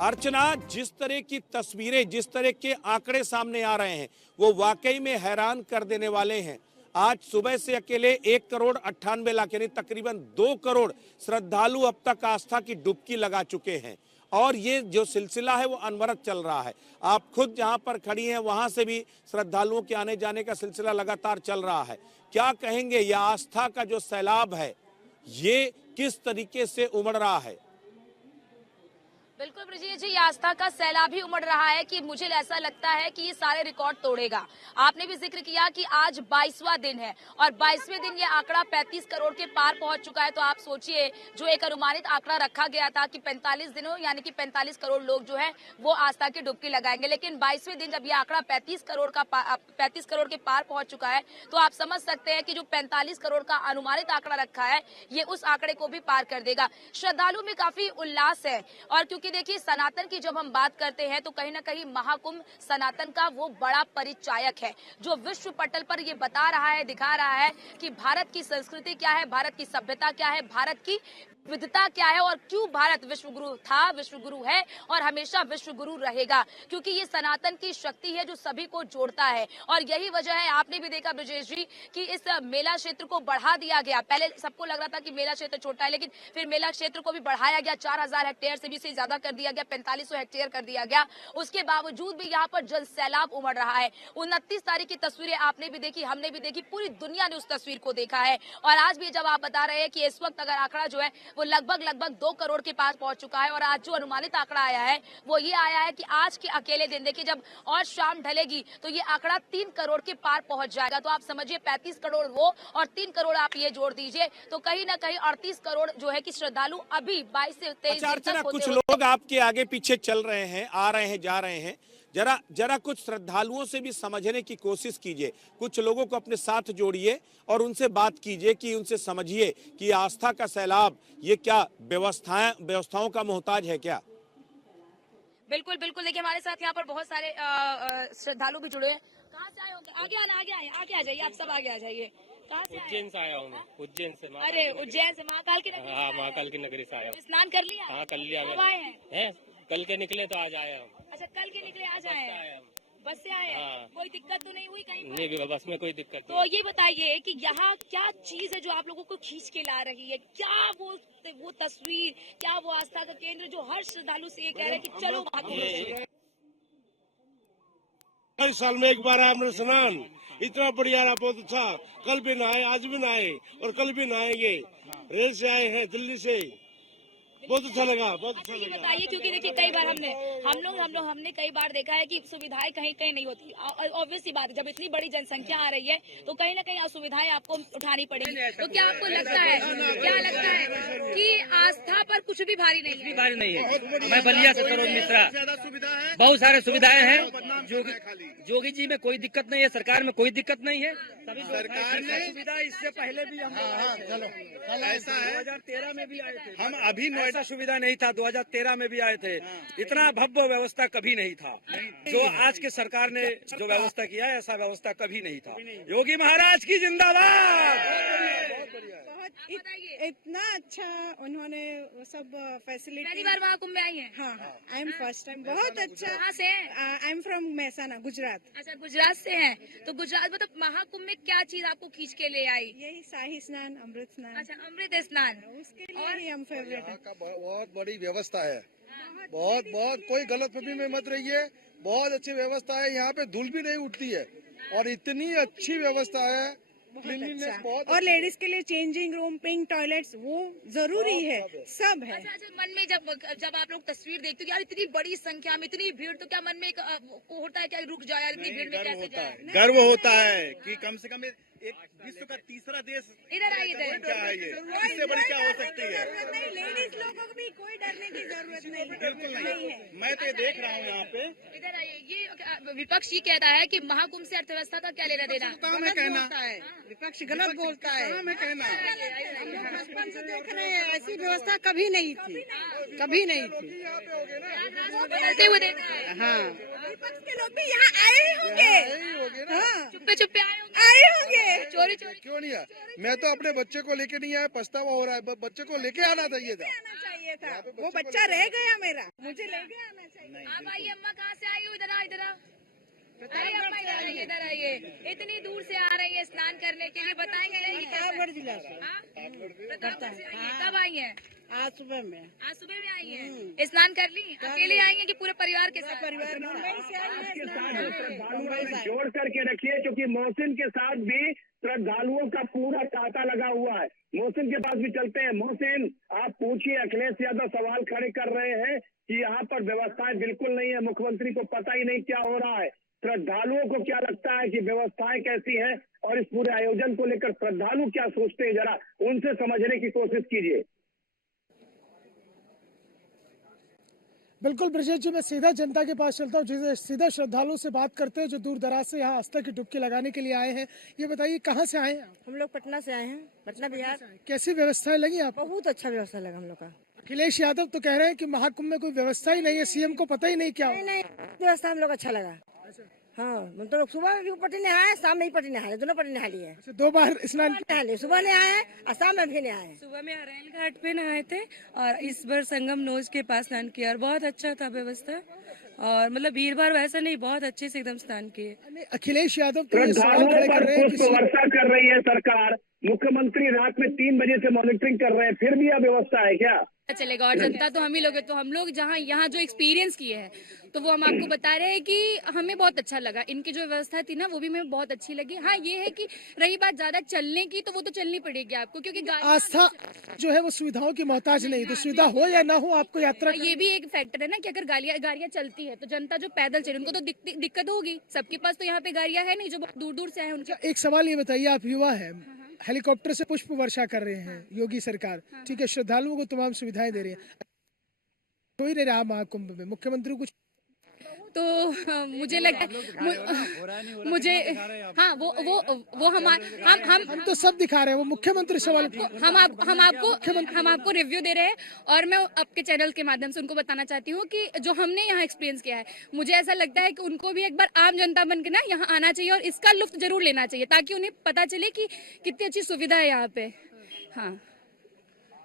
अर्चना, जिस तरह की तस्वीरें, जिस तरह के आंकड़े सामने आ रहे हैं वो वाकई में हैरान कर देने वाले हैं। आज सुबह से अकेले 1 करोड़ 98 लाख यानी तकरीबन 2 करोड़ श्रद्धालु अब तक आस्था की डुबकी लगा चुके हैं और ये जो सिलसिला है वो अनवरत चल रहा है। आप खुद जहां पर खड़ी हैं वहां से भी श्रद्धालुओं के आने जाने का सिलसिला लगातार चल रहा है। क्या कहेंगे, यह आस्था का जो सैलाब है ये किस तरीके से उमड़ रहा है? बिल्कुल ब्रजेश जी, ये आस्था का सैलाब ही उमड़ रहा है कि मुझे ऐसा लगता है कि ये सारे रिकॉर्ड तोड़ेगा। आपने भी जिक्र किया कि आज 22वां दिन है और 22वें दिन ये आंकड़ा 35 करोड़ के पार पहुंच चुका है। तो आप सोचिए, जो एक अनुमानित आंकड़ा रखा गया था कि 45 दिनों यानी कि 45 करोड़ लोग जो है वो आस्था की डुबकी लगाएंगे, लेकिन 22वें दिन जब ये आंकड़ा 35 करोड़ के पार पहुंच चुका है तो आप समझ सकते हैं कि जो 45 करोड़ का अनुमानित आंकड़ा रखा है ये उस आंकड़े को भी पार कर देगा। श्रद्धालु में काफी उल्लास है और क्योंकि देखिए सनातन की जब हम बात करते हैं तो कहीं ना कहीं महाकुंभ सनातन का वो बड़ा परिचायक है जो विश्व पटल पर ये बता रहा है, दिखा रहा है कि भारत की संस्कृति क्या है, भारत की सभ्यता क्या है, भारत की विविधता क्या है और क्यों भारत विश्वगुरु था, विश्वगुरु है और हमेशा विश्वगुरु रहेगा, क्योंकि ये सनातन की शक्ति है जो सभी को जोड़ता है। और यही वजह है, आपने भी देखा ब्रजेश जी कि इस मेला क्षेत्र को बढ़ा दिया गया। पहले सबको लग रहा था कि मेला क्षेत्र छोटा है, लेकिन फिर मेला क्षेत्र को भी बढ़ाया गया, 4000 हेक्टेयर से भी ज्यादा कर दिया गया, 4500 हेक्टेयर कर दिया गया। उसके बावजूद भी यहाँ पर जन सैलाब उमड़ रहा है। 29 तारीख की तस्वीरें आपने भी देखी, हमने भी देखी, पूरी दुनिया ने उस तस्वीर को देखा है। और आज भी जब आप बता रहे हैं कि इस वक्त अगर आंकड़ा जो है वो लगभग 2 करोड़ के पास पहुंच चुका है और आज जो अनुमानित आंकड़ा आया है वो ये आया है कि आज के अकेले दिन, देखिए जब और शाम ढलेगी तो ये आंकड़ा 3 करोड़ के पार पहुंच जाएगा। तो आप समझिए 35 करोड़ वो और 3 करोड़ आप ये जोड़ दीजिए तो कहीं ना कहीं 38 करोड़ जो है कि श्रद्धालु अभी 22 से 23 दिन तक कुछ लोग आपके आगे पीछे चल रहे हैं, आ रहे हैं, जा रहे हैं। जरा कुछ श्रद्धालुओं से भी समझने की कोशिश कीजिए, कुछ लोगों को अपने साथ जोड़िए और उनसे बात कीजिए कि उनसे समझिए कि आस्था का सैलाब ये क्या व्यवस्थाओं का मोहताज है क्या? बिल्कुल बिल्कुल, देखिए हमारे साथ यहाँ पर बहुत सारे श्रद्धालु भी जुड़े हैं। कहाँ से आए होंगे? आगे आ जाइए, आप सब आगे आ जाइए। कहाँ से? उज्जैन से आया हूँ मैं, उज्जैन से। अरे उज्जैन से, महाकाल की नगरी। हाँ, महाकाल की नगरी से आया हूँ। स्नान कर लिया? हाँ, कर लिया। कब आए हैं? कल के निकले तो आज आया हूँ। अच्छा, कल के निकले आज आए हैं? बस से आए हैं? हाँ। कोई दिक्कत तो नहीं हुई कहीं पर? नहीं, बस में कोई दिक्कत तो ये बताइए कि यहाँ क्या चीज है जो आप लोगों को खींच के ला रही है? क्या वो तस्वीर, क्या वो आस्था का केंद्र जो हर श्रद्धालु से ये कह रहे हैं कि चलो वहाँ। हर साल में एक बार आपने स्नान, इतना बढ़िया रहा, बहुत अच्छा। कल भी नहाए, आज भी नहाए और कल भी नहाएंगे। रेल से आए हैं, दिल्ली से, बहुत अच्छा लगा, बहुत अच्छा लगा। बताइए, क्योंकि देखिए कई बार हमने कई बार देखा है कि सुविधाएं कहीं नहीं होती। ऑब्वियसली बात है, जब इतनी बड़ी जनसंख्या आ रही है तो कहीं ना कहीं असुविधाएं आपको उठानी पड़ेगी। तो क्या आपको लगता है कि आस्था पर कुछ भी भारी नहीं है? मैं बलिया से सरोज मिश्रा। बहुत सारे सुविधाएं हैं, जोगी जी में कोई दिक्कत नहीं है, सरकार में कोई दिक्कत नहीं है। सभी सरकार ने सुविधा इससे पहले भी ऐसा है, 2013 में भी आए थे हम। अभी ऐसा सुविधा नहीं था, 2013 में भी आए थे। इतना भव्य व्यवस्था कभी नहीं था जो आज के सरकार ने जो व्यवस्था किया है, ऐसा व्यवस्था कभी नहीं था। योगी महाराज की जिंदाबाद। इतना अच्छा उन्होंने सब फैसिलिटी। पहली बार महाकुंभ में आई है? हाँ, आई एम फर्स्ट टाइम। बहुत अच्छा। कहाँ से? I am from Mehsana, Gujarat. अच्छा, गुजरात से हैं। तो गुजरात में तो महाकुंभ में क्या चीज आपको खींच के ले आई? यही शाही स्नान, अमृत स्नान। अच्छा, अमृत स्नान, उसके लिए ही हम फेवरेट है। बहुत बड़ी व्यवस्था है, बहुत कोई गलतफहमी में मत रहिए। बहुत अच्छी व्यवस्था है, यहाँ पे धूल भी नहीं उठती है और इतनी अच्छी व्यवस्था है अच्छा। और लेडीज के लिए चेंजिंग रूम, पिंक टॉयलेट्स, वो जरूरी है, सब है। अच्छा, मन में जब आप लोग तस्वीर देखते हो यार इतनी बड़ी संख्या में इतनी भीड़, तो क्या मन में एक होता है क्या रुक जाए यार इतनी भीड़ में कैसे जाए? गर्व होता है कि कम से कम एक विश्व का तीसरा देश इधर आइए इधर। क्या है ये, इससे बड़ी क्या हो सकती है? जरूरत नहीं, लेडीज लोगों को भी कोई डरने की जरूरत नहीं है। बिल्कुल नहीं है। मैं तो ये देख रहा हूँ यहाँ पे, इधर आइए। ये विपक्ष ये कहता है कि महाकुंभ से अर्थव्यवस्था का क्या लेना देना? काम है कहना, विपक्ष गलत बोलता है। काम है कहना। हम लोग बचपन से देख रहे हैं, ऐसी व्यवस्था कभी नहीं थी, कभी नहीं थी। बदलते हुए देखा है। हाँ, विपक्ष के लोग भी यहाँ आए ही होंगे। हाँ, चुप्पे चुप्पे आए होंगे। चोरी चोरी क्यों नहीं आया? मैं तो अपने बच्चे को लेके नहीं आया, पछतावा हो रहा है। बच्चे को लेके आना चाहिए था। आना चाहिए था, वो बच्चा रह गया मेरा, मुझे लेके आना चाहिए। आप आइए अम्मा, कहाँ से आई हो? इधर इधर अरे अम्मा इधर आइए। इतनी दूर से आ रही है स्नान करने के लिए, बताएंगे ये कैसे? प्रतापगढ़ जिला से। प्रतापगढ़ से आई हैं। कब आई हैं? आज सुबह में। आज सुबह में आई हैं। स्नान कर ली? अकेले आई हैं कि पूरे परिवार के साथ? परिवार मुंबई से आई है। मुंबई से जोड़ करके रखिए, क्योंकि मोहसिन के साथ भी श्रद्धालुओं का पूरा तांता लगा हुआ है। मोहसिन के पास भी चलते हैं। मोहसिन, आप पूछिए, अखिलेश यादव सवाल खड़े कर रहे हैं कि यहाँ पर व्यवस्थाएं बिल्कुल नहीं है, मुख्यमंत्री को पता ही नहीं क्या हो रहा है। श्रद्धालुओं को क्या लगता है कि व्यवस्थाएं कैसी हैं, और इस पूरे आयोजन को लेकर श्रद्धालु क्या सोचते हैं, जरा उनसे समझने की कोशिश कीजिए। बिल्कुल ब्रजेश जी, मैं सीधा जनता के पास चलता हूँ, सीधा श्रद्धालुओं से बात करते हैं जो दूर दराज से यहाँ आस्था की डुबकी लगाने के लिए आए हैं। ये बताइए कहाँ से आए हैं आप? हम लोग पटना से आए हैं, पटना बिहार। कैसी व्यवस्थाएं लगी आपको? बहुत अच्छा व्यवस्था लगा हम लोग का। अखिलेश यादव तो कह रहे हैं कि महाकुंभ में कोई व्यवस्था ही नहीं है, सीएम को पता ही नहीं क्या हो। नहीं, व्यवस्था हम लोग अच्छा लगा। हाँ, हम तो लोग सुबह में भी पटी नहाए, शाम में ही पटी नहा, दोनों पटी नहा लिए। 2 बार स्नान नहा लिए, सुबह नहाए और शाम में भी नहाए। सुबह में अरैल घाट पे नहाए थे और इस बार संगम नोज के पास स्नान किया और बहुत अच्छा था व्यवस्था, और मतलब भीड़ भाड़ वैसा नहीं, बहुत अच्छे से एकदम स्नान किए। अखिलेश यादव तो ये सवाल खड़े कर रहे हैं कि वर्षा कर रही है सरकार, मुख्यमंत्री रात में 3 बजे से मॉनिटरिंग कर रहे हैं, फिर भी अव्यवस्था है क्या चलेगा? और जनता तो हम ही लोग हैं, तो हम लोग जहाँ यहाँ जो एक्सपीरियंस किए हैं तो वो हम आपको बता रहे हैं कि हमें बहुत अच्छा लगा। इनकी जो व्यवस्था थी ना वो भी हमें बहुत अच्छी लगी। हाँ, ये है कि रही बात ज्यादा चलने की, तो वो तो चलनी पड़ेगी आपको, क्योंकि आस्था जो है वो सुविधाओं की मोहताज नहीं, तो सुविधा हो या ना हो आपको यात्रा ये भी एक फैक्टर है ना कि अगर गाड़ियाँ चलती है तो जनता जो पैदल चले उनको तो दिक्कत होगी। सबके पास तो यहाँ पे गाड़ियाँ है नहीं, जो बहुत दूर दूर से आए हैं उनके। एक सवाल ये बताइए, आप युवा है, हेलीकॉप्टर से पुष्प वर्षा कर रहे हैं योगी सरकार, ठीक है, श्रद्धालुओं को तमाम सुविधाएं दे रही है, कोई नहीं रहा महाकुंभ में, मुख्यमंत्री कुछ तो मुझे लगता है मुझे हाँ वो हम तो सब दिखा रहे हैं, वो मुख्यमंत्री सवाल हम आपको रिव्यू दे रहे हैं, और मैं आपके चैनल के माध्यम से उनको बताना चाहती हूँ कि जो हमने यहाँ एक्सपीरियंस किया है, मुझे ऐसा लगता है कि उनको भी एक बार आम जनता बन के ना यहाँ आना चाहिए और इसका लुत्फ जरूर लेना चाहिए, ताकि उन्हें पता चले कि कितनी अच्छी सुविधा है यहाँ पे। हाँ,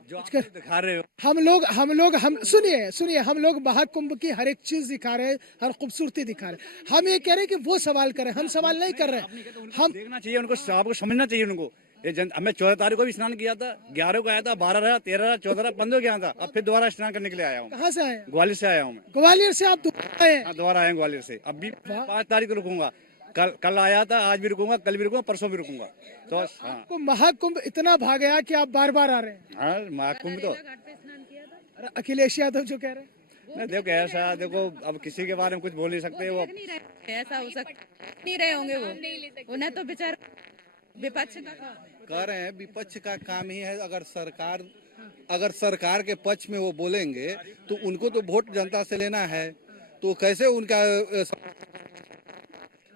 दिखा रहे हो। हम सुनिए, हम लोग महाकुंभ की हर एक चीज दिखा रहे हैं, हर खूबसूरती दिखा रहे हैं। हम ये कह रहे हैं कि वो सवाल करें, हम सवाल नहीं कर रहे हैं। हम देखना चाहिए उनको, आपको समझना चाहिए उनको। मैं 14 तारीख को भी स्नान किया था, 11 को आया था, 12 रहा, 13 रहा, 14 रहा, 15 गया था, अब फिर दोबारा स्नान करने के लिए आया हूँ। कहाँ से आए? ग्वालियर से आया हूँ मैं। ग्वालियर से आप दोबारा आए? दोबारा आए ग्वालियर से। अब भी 5 तारीख को रुकूंगा, कल आया था, आज भी रुकूंगा, कल भी रुकूंगा, परसों भी रुकूंगा। तो आपको महाकुंभ इतना भा गया कि आप बार बार आ रहे हैं? हाँ, महाकुंभ तो अखिलेश यादव जो कह रहे हैं, देखो ऐसा, देखो अब किसी के बारे में कुछ बोल नहीं सकते, वो ऐसा हो सकता नहीं रहे होंगे, वो उन्हें तो बेचारा विपक्ष का कह रहे हैं, विपक्ष का काम ही है, अगर सरकार के पक्ष में वो बोलेंगे तो उनको तो वोट जनता से लेना है, तो कैसे उनका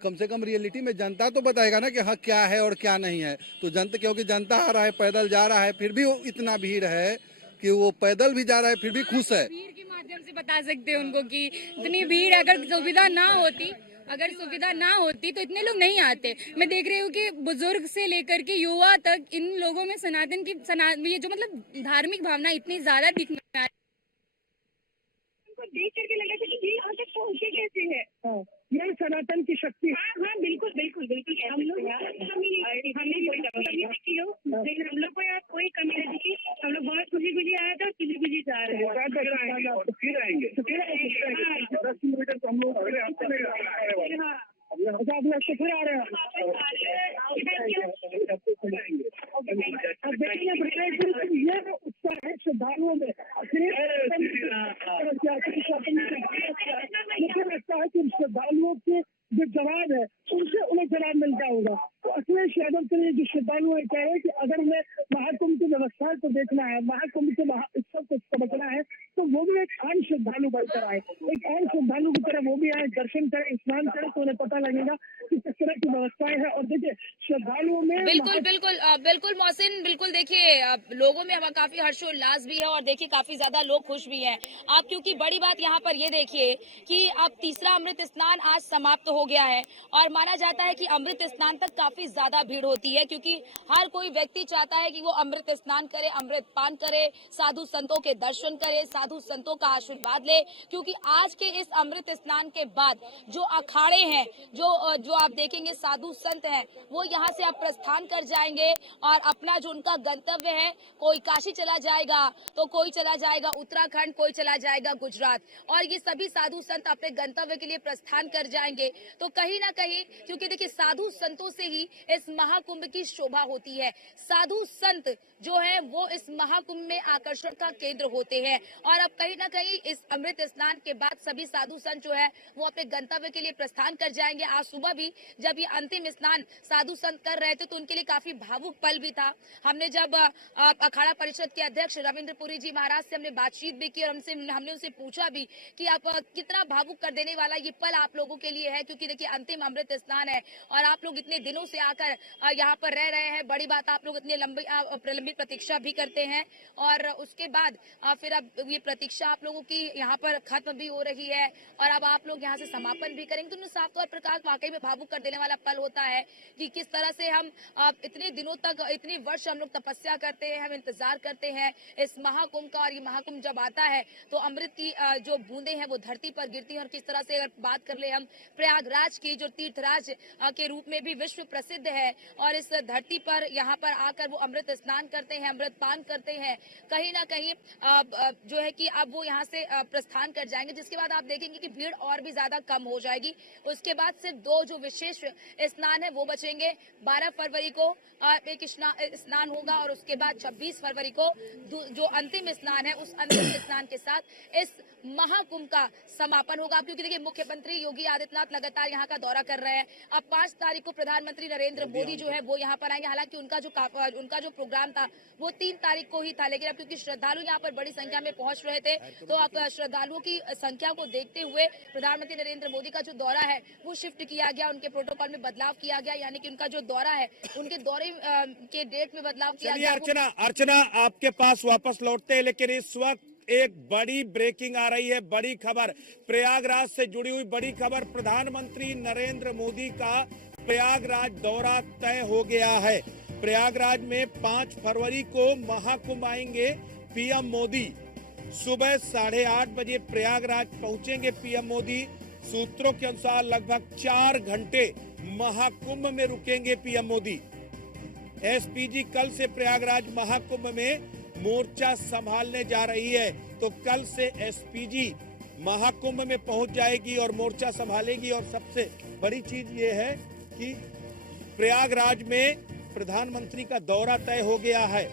कम से कम रियलिटी में जनता तो बताएगा ना कि हाँ क्या है और क्या नहीं है। तो जनता, क्योंकि जनता आ रहा है, पैदल जा रहा है, फिर भी वो इतना भीड़ है कि वो पैदल भी जा रहा है, फिर भी खुश है। भीड़ के माध्यम से बता सकते हैं उनको कि इतनी भीड़, अगर सुविधा ना होती तो इतने लोग नहीं आते। मैं देख रही हूँ कि बुजुर्ग से लेकर के युवा तक, इन लोगों में ये जो मतलब धार्मिक भावना इतनी ज्यादा दिखने आ देख करके लग रहा है कि यहाँ तक पहुँचे कैसे है। यह सनातन की शक्ति। हाँ, बिल्कुल। हम लोग हम लोग को यहाँ कोई कमी नहीं थी, हम लोग बहुत खुशी आए थे, खुशी जा रहे हैं। फिर आएंगे 10 किलोमीटर तो हम लोग फिर आ रहे हैं। लेकिन ये उत्साह है श्रद्धालुओं में मुझे लगता है कि श्रद्धालुओं के जो जवाब है उनसे उन्हें जवाब मिलता होगा। तो अखिलेश यादव के लिए जो श्रद्धालु है कह रहे हैं कि अगर उन्हें महाकुंभ की व्यवस्था को देखना है, महाकुंभ के उत्सव को समझना है, तो वो भी एक आम श्रद्धालु बनकर आए, एक आम श्रद्धालु की तरह वो भी आए, दर्शन करें, स्नान करें, तो उन्हें पता लगेगा कि किस तरह की व्यवस्थाएं है। और देखिए श्रद्धालुओं में बिल्कुल मोहसिन, बिल्कुल देखिए लोगों में काफी हर्षोल्लास भी है और देखिए काफी ज्यादा लोग खुश भी हैं। आप क्योंकि बड़ी बात यहाँ पर ये देखिए कि अब तीसरा अमृत स्नान आज समाप्त हो गया है और माना जाता है कि अमृत स्नान तक काफी ज्यादा भीड़ होती है, क्योंकि हर कोई व्यक्ति चाहता है कि वो अमृत स्नान करे, अमृत पान करे, साधु संतों के दर्शन करे, साधु संतों का आशीर्वाद ले, क्योंकि आज के इस अमृत स्नान के बाद जो अखाड़े हैं, जो आप देखेंगे साधु संत हैं, वो यहाँ से अब प्रस्थान कर जाएंगे और अपना जो उनका गंतव्य है, कोई काशी चला जाएगा तो कोई चला जाएगा उत्तराखंड, कोई चला जाएगा गुजरात, और ये सभी साधु संत अपने गंतव्य के लिए प्रस्थान कर जाएंगे। तो कहीं ना कहीं, क्योंकि देखिए साधु संतों से ही इस महाकुंभ की शोभा होती है, साधु संत जो है वो इस महाकुंभ में आकर्षण का केंद्र होते हैं। और अब कहीं ना कहीं इस अमृत स्नान के बाद सभी साधु संत जो है वो अपने गंतव्य के लिए प्रस्थान कर जाएंगे। आज सुबह भी जब ये अंतिम स्नान साधु संत कर रहे थे तो उनके लिए काफी भावुक पल भी था। हमने जब अखाड़ा परिषद के अध्यक्ष रविंद्र पुरी जी महाराज से हमने बातचीत भी की और हमने उनसे पूछा भी कि आप कितना भावुक कर देने वाला ये पल आप लोगों के लिए है, क्योंकि देखिए अंतिम अमृत स्नान है और आप लोग इतने दिनों से आकर यहाँ पर रह रहे हैं, बड़ी बात, आप लोग इतने लंबी प्रतीक्षा भी करते हैं और उसके बाद फिर अब ये प्रतीक्षा आप लोगों की यहाँ पर खत्म भी हो रही है और अब आप लोग यहाँ से समापन भी करेंगे। तो साफ तौर पर वाकई में भावुक कर देने वाला पल होता है कि किस तरह से हम इतने दिनों तक, इतने वर्ष हम लोग तपस्या करते हैं, हम इंतजार करते हैं इस महाकुंभ का, और ये महाकुंभ जब आता है तो अमृत की जो बूंदे हैं वो धरती पर गिरती हैं। और किस तरह से अगर बात कर ले हम प्रयागराज की, जो तीर्थराज के रूप में भी विश्व प्रसिद्ध है, और इस धरती पर यहाँ पर आकर वो अमृत स्नान करते हैं, अमृत पान करते हैं, कहीं ना कहीं जो है कि अब वो यहाँ से प्रस्थान कर जाएंगे, जिसके बाद आप देखेंगे कि भीड़ और भी ज्यादा कम हो जाएगी। उसके बाद सिर्फ 2 जो विशेष स्नान है वो बचेंगे। 12 फरवरी को एक स्नान होगा और उसके बाद 26 फरवरी को जो अंतिम स्नान है, उस अंतिम स्नान के साथ इस महाकुंभ का समापन होगा। क्योंकि देखिए मुख्यमंत्री योगी आदित्यनाथ लगातार यहाँ का दौरा कर रहे हैं। अब 5 तारीख को प्रधानमंत्री नरेंद्र मोदी जो है वो यहाँ पर आएंगे। हालांकि उनका जो प्रोग्राम था वो 3 तारीख को ही था, लेकिन अब क्योंकि श्रद्धालु यहाँ पर बड़ी संख्या में पहुंच रहे थे तो अब श्रद्धालुओं की संख्या को देखते हुए प्रधानमंत्री नरेंद्र मोदी का जो दौरा है वो शिफ्ट किया गया, उनके प्रोटोकॉल में बदलाव किया गया, यानी कि उनका जो दौरा है उनके दौरे के डेट में बदलाव किया गया। अर्चना आपके पास वापस लौटते हैं, लेकिन इस वक्त एक बड़ी ब्रेकिंग आ रही है, बड़ी खबर, प्रयागराज से जुड़ी हुई बड़ी खबर। प्रधानमंत्री नरेंद्र मोदी का प्रयागराज दौरा तय हो गया है। प्रयागराज में 5 फरवरी को महाकुंभ आएंगे पीएम मोदी। सुबह 8:30 बजे प्रयागराज पहुंचेंगे पीएम मोदी। सूत्रों के अनुसार लगभग 4 घंटे महाकुंभ में रुकेंगे पीएम मोदी। एसपीजी कल से प्रयागराज महाकुंभ में मोर्चा संभालने जा रही है, तो कल से एसपीजी महाकुंभ में पहुंच जाएगी और मोर्चा संभालेगी। और सबसे बड़ी चीज ये है कि प्रयागराज में प्रधानमंत्री का दौरा तय हो गया है।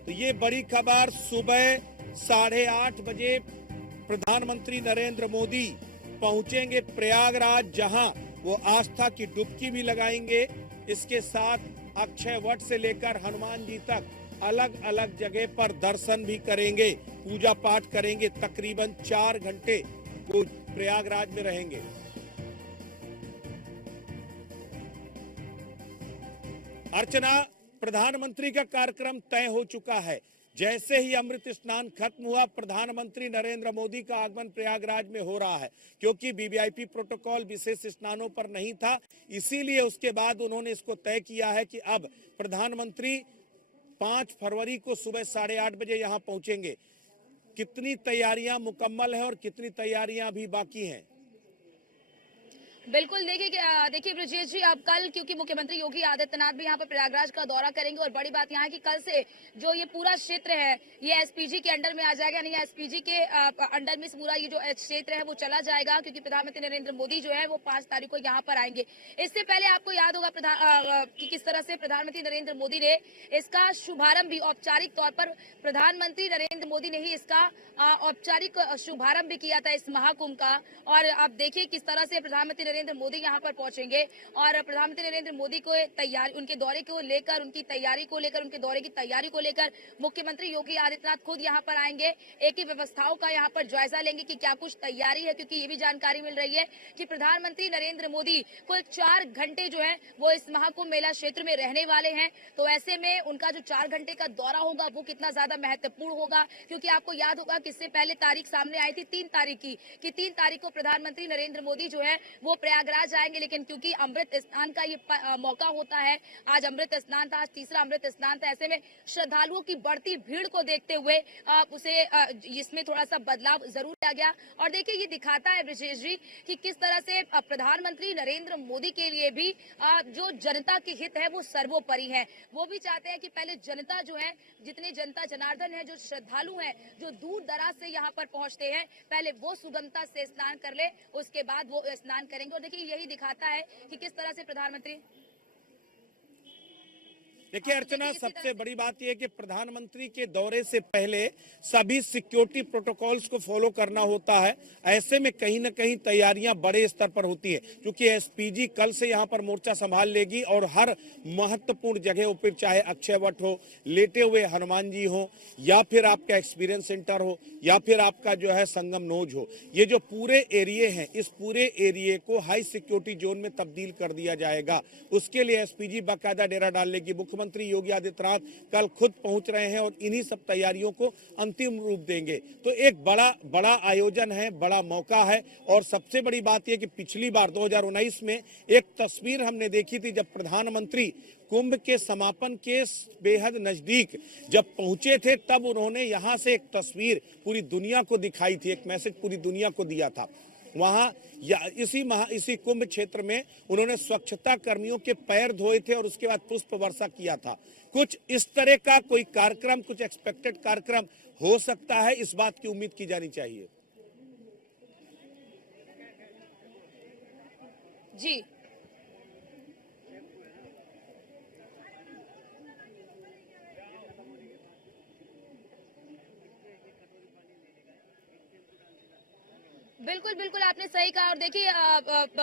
तो ये बड़ी खबर, सुबह 8:30 बजे प्रधानमंत्री नरेंद्र मोदी पहुंचेंगे प्रयागराज, जहां वो आस्था की डुबकी भी लगाएंगे। इसके साथ अक्षय वट से लेकर हनुमान जी तक अलग अलग जगह पर दर्शन भी करेंगे, पूजा पाठ करेंगे। तकरीबन 4 घंटे वो प्रयागराज में रहेंगे। अर्चना, प्रधानमंत्री का कार्यक्रम तय हो चुका है। जैसे ही अमृत स्नान खत्म हुआ, प्रधानमंत्री नरेंद्र मोदी का आगमन प्रयागराज में हो रहा है। क्योंकि वीवीआईपी प्रोटोकॉल विशेष स्नानों पर नहीं था, इसीलिए उसके बाद उन्होंने इसको तय किया है कि अब प्रधानमंत्री 5 फरवरी को सुबह 8:30 बजे यहां पहुंचेंगे। कितनी तैयारियां मुकम्मल है और कितनी तैयारियां अभी बाकी हैं? बिल्कुल देखिए ब्रजेश जी, अब कल क्योंकि मुख्यमंत्री योगी आदित्यनाथ भी यहाँ पर प्रयागराज का दौरा करेंगे और बड़ी बात यहाँ है कि कल से जो ये पूरा क्षेत्र है ये एसपीजी के अंडर में आ जाएगा, नहीं एसपीजी के अंडर में पूरा ये जो क्षेत्र है वो चला जाएगा, क्योंकि प्रधानमंत्री नरेंद्र मोदी जो है वो 5 तारीख को यहाँ पर आएंगे। इससे पहले आपको याद होगा कि किस तरह से प्रधानमंत्री नरेंद्र मोदी ने इसका शुभारंभ भी औपचारिक तौर पर प्रधानमंत्री नरेंद्र मोदी ने ही इसका औपचारिक शुभारंभ भी किया था इस महाकुंभ का। और आप देखिए किस तरह से प्रधानमंत्री नरेंद्र मोदी यहाँ पर पहुंचेंगे और प्रधानमंत्री नरेंद्र मोदी को तैयारी, उनके दौरे को लेकर, उनकी तैयारी को लेकर, उनके दौरे की तैयारी को लेकर मुख्यमंत्री योगी आदित्यनाथ खुद यहाँ पर आएंगे, एक ही व्यवस्थाओं का यहाँ पर जायजा लेंगे कि क्या कुछ तैयारी है, क्योंकि ये भी जानकारी मिल रही है कि प्रधानमंत्री नरेंद्र मोदी कुल 4 घंटे जो है वो इस महाकुंभ मेला क्षेत्र में रहने वाले हैं। तो ऐसे में उनका जो 4 घंटे का दौरा होगा वो कितना ज्यादा महत्वपूर्ण होगा, क्योंकि आपको याद होगा कि इससे पहले तारीख सामने आई थी 3 तारीख की, कि 3 तारीख को प्रधानमंत्री नरेंद्र मोदी जो है वो प्रयागराज आएंगे, लेकिन क्योंकि अमृत स्नान का ये मौका होता है, आज अमृत स्नान था, आज तीसरा अमृत स्नान था, ऐसे में श्रद्धालुओं की बढ़ती भीड़ को देखते हुए उसे इसमें थोड़ा सा बदलाव जरूर किया गया। और देखिए ये दिखाता है ब्रजेश जी कि किस तरह से प्रधानमंत्री नरेंद्र मोदी के लिए भी जो जनता के हित है वो सर्वोपरि है। वो भी चाहते हैं कि पहले जनता जो है, जितने जनता जनार्दन है, जो श्रद्धालु हैं, जो दूर दराज से यहाँ पर पहुंचते हैं, पहले वो सुगमता से स्नान कर ले, उसके बाद वो स्नान करेंगे। और देखिए यही दिखाता है कि किस तरह से प्रधानमंत्री, देखिए अर्चना, सबसे बड़ी बात यह है कि प्रधानमंत्री के दौरे से पहले सभी सिक्योरिटी प्रोटोकॉल्स को फॉलो करना होता है। ऐसे में कहीं न कहीं तैयारियां बड़े स्तर पर होती है, क्योंकि एसपीजी कल से यहां पर मोर्चा संभाल लेगी और हर महत्वपूर्ण जगहों पर, चाहे अक्षय वट हो, लेटे हुए हनुमान जी हो, या फिर आपका एक्सपीरियंस सेंटर हो, या फिर आपका जो है संगम नोज हो, ये जो पूरे एरिए हैं, इस पूरे एरिए को हाई सिक्योरिटी जोन में तब्दील कर दिया जाएगा। उसके लिए एसपीजी बाकायदा डेरा डाल लेगी। मुख्यमंत्री योगी आदित्यनाथ कल खुद पहुंच रहे हैं और इन्हीं सब तैयारियों को अंतिम रूप देंगे। तो एक बड़ा आयोजन है, बड़ा मौका है। और सबसे बड़ी बात यह कि पिछली बार 2019 में एक तस्वीर हमने देखी थी, जब प्रधानमंत्री कुंभ के समापन के बेहद नजदीक जब पहुंचे थे, तब उन्होंने यहां से एक तस्वीर पूरी दुनिया को दिखाई थी, एक मैसेज पूरी दुनिया को दिया था। वहां इसी कुंभ क्षेत्र में उन्होंने स्वच्छता कर्मियों के पैर धोए थे और उसके बाद पुष्प वर्षा किया था। कुछ इस तरह का कोई कार्यक्रम, कुछ एक्सपेक्टेड कार्यक्रम हो सकता है, इस बात की उम्मीद की जानी चाहिए। जी बिल्कुल आपने सही कहा। और देखिए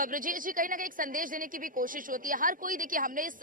ब्रजेश जी, कहीं ना कहीं एक संदेश देने की भी कोशिश होती है। हर कोई, देखिए हमने इस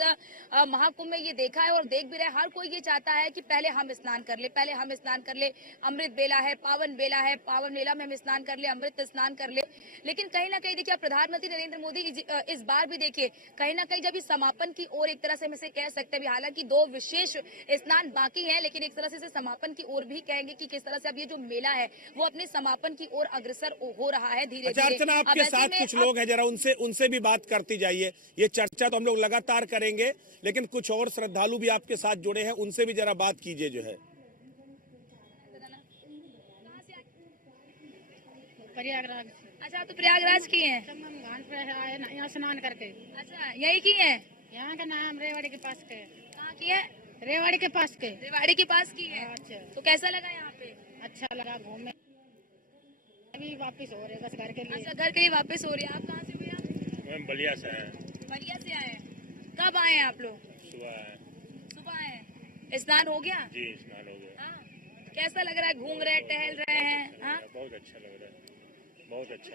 महाकुंभ में ये देखा है और देख भी रहे हैं, हर कोई ये चाहता है कि पहले हम स्नान कर ले, पहले हम स्नान कर ले। अमृत बेला है, पावन बेला है, पावन बेला में हम स्नान कर ले, अमृत स्नान कर ले। लेकिन कहीं ना कहीं देखिए प्रधानमंत्री नरेंद्र मोदी इस बार भी देखिए कहीं ना कहीं जब इस समापन की ओर, एक तरह से हम इसे कह सकते हैं, हालांकि 2 विशेष स्नान बाकी हैं, लेकिन एक तरह से इसे समापन की ओर भी कहेंगे कि किस तरह से अब ये जो मेला है वो अपने समापन की ओर अग्रसर हो रहा है धीरे धीरे। अर्चना, आपके साथ कुछ लोग हैं, जरा उनसे भी बात करती जाइए। ये चर्चा तो हम लोग लगातार करेंगे, लेकिन कुछ और श्रद्धालु भी आपके साथ जुड़े हैं, उनसे भी जरा बात कीजिए। जो है प्रयागराज। अच्छा, तो प्रयागराज की हैं? घाट पे आए ना, यहाँ स्नान करके। अच्छा, यही की हैं? यहाँ का नाम रेवाड़ी के पास के। कहाँ की है? रेवाड़ी के पास के। रेवाड़ी के पास की है। अच्छा, तो कैसा लगा यहाँ पे? अच्छा लगा घूमने। अभी वापस हो रहे बस घर के लिए। अच्छा, घर के लिए वापस हो रही है। आप कहाँ से भैया? मैं बलिया से आया। बलिया से आए हैं। कब आए हैं आप लोग? सुबह आए हैं। स्नान हो गया? जी, स्नान हो गया। कैसा लग रहा है? घूम रहे हैं, टहल रहे हैं? बहुत अच्छा लग रहा है, बहुत अच्छा।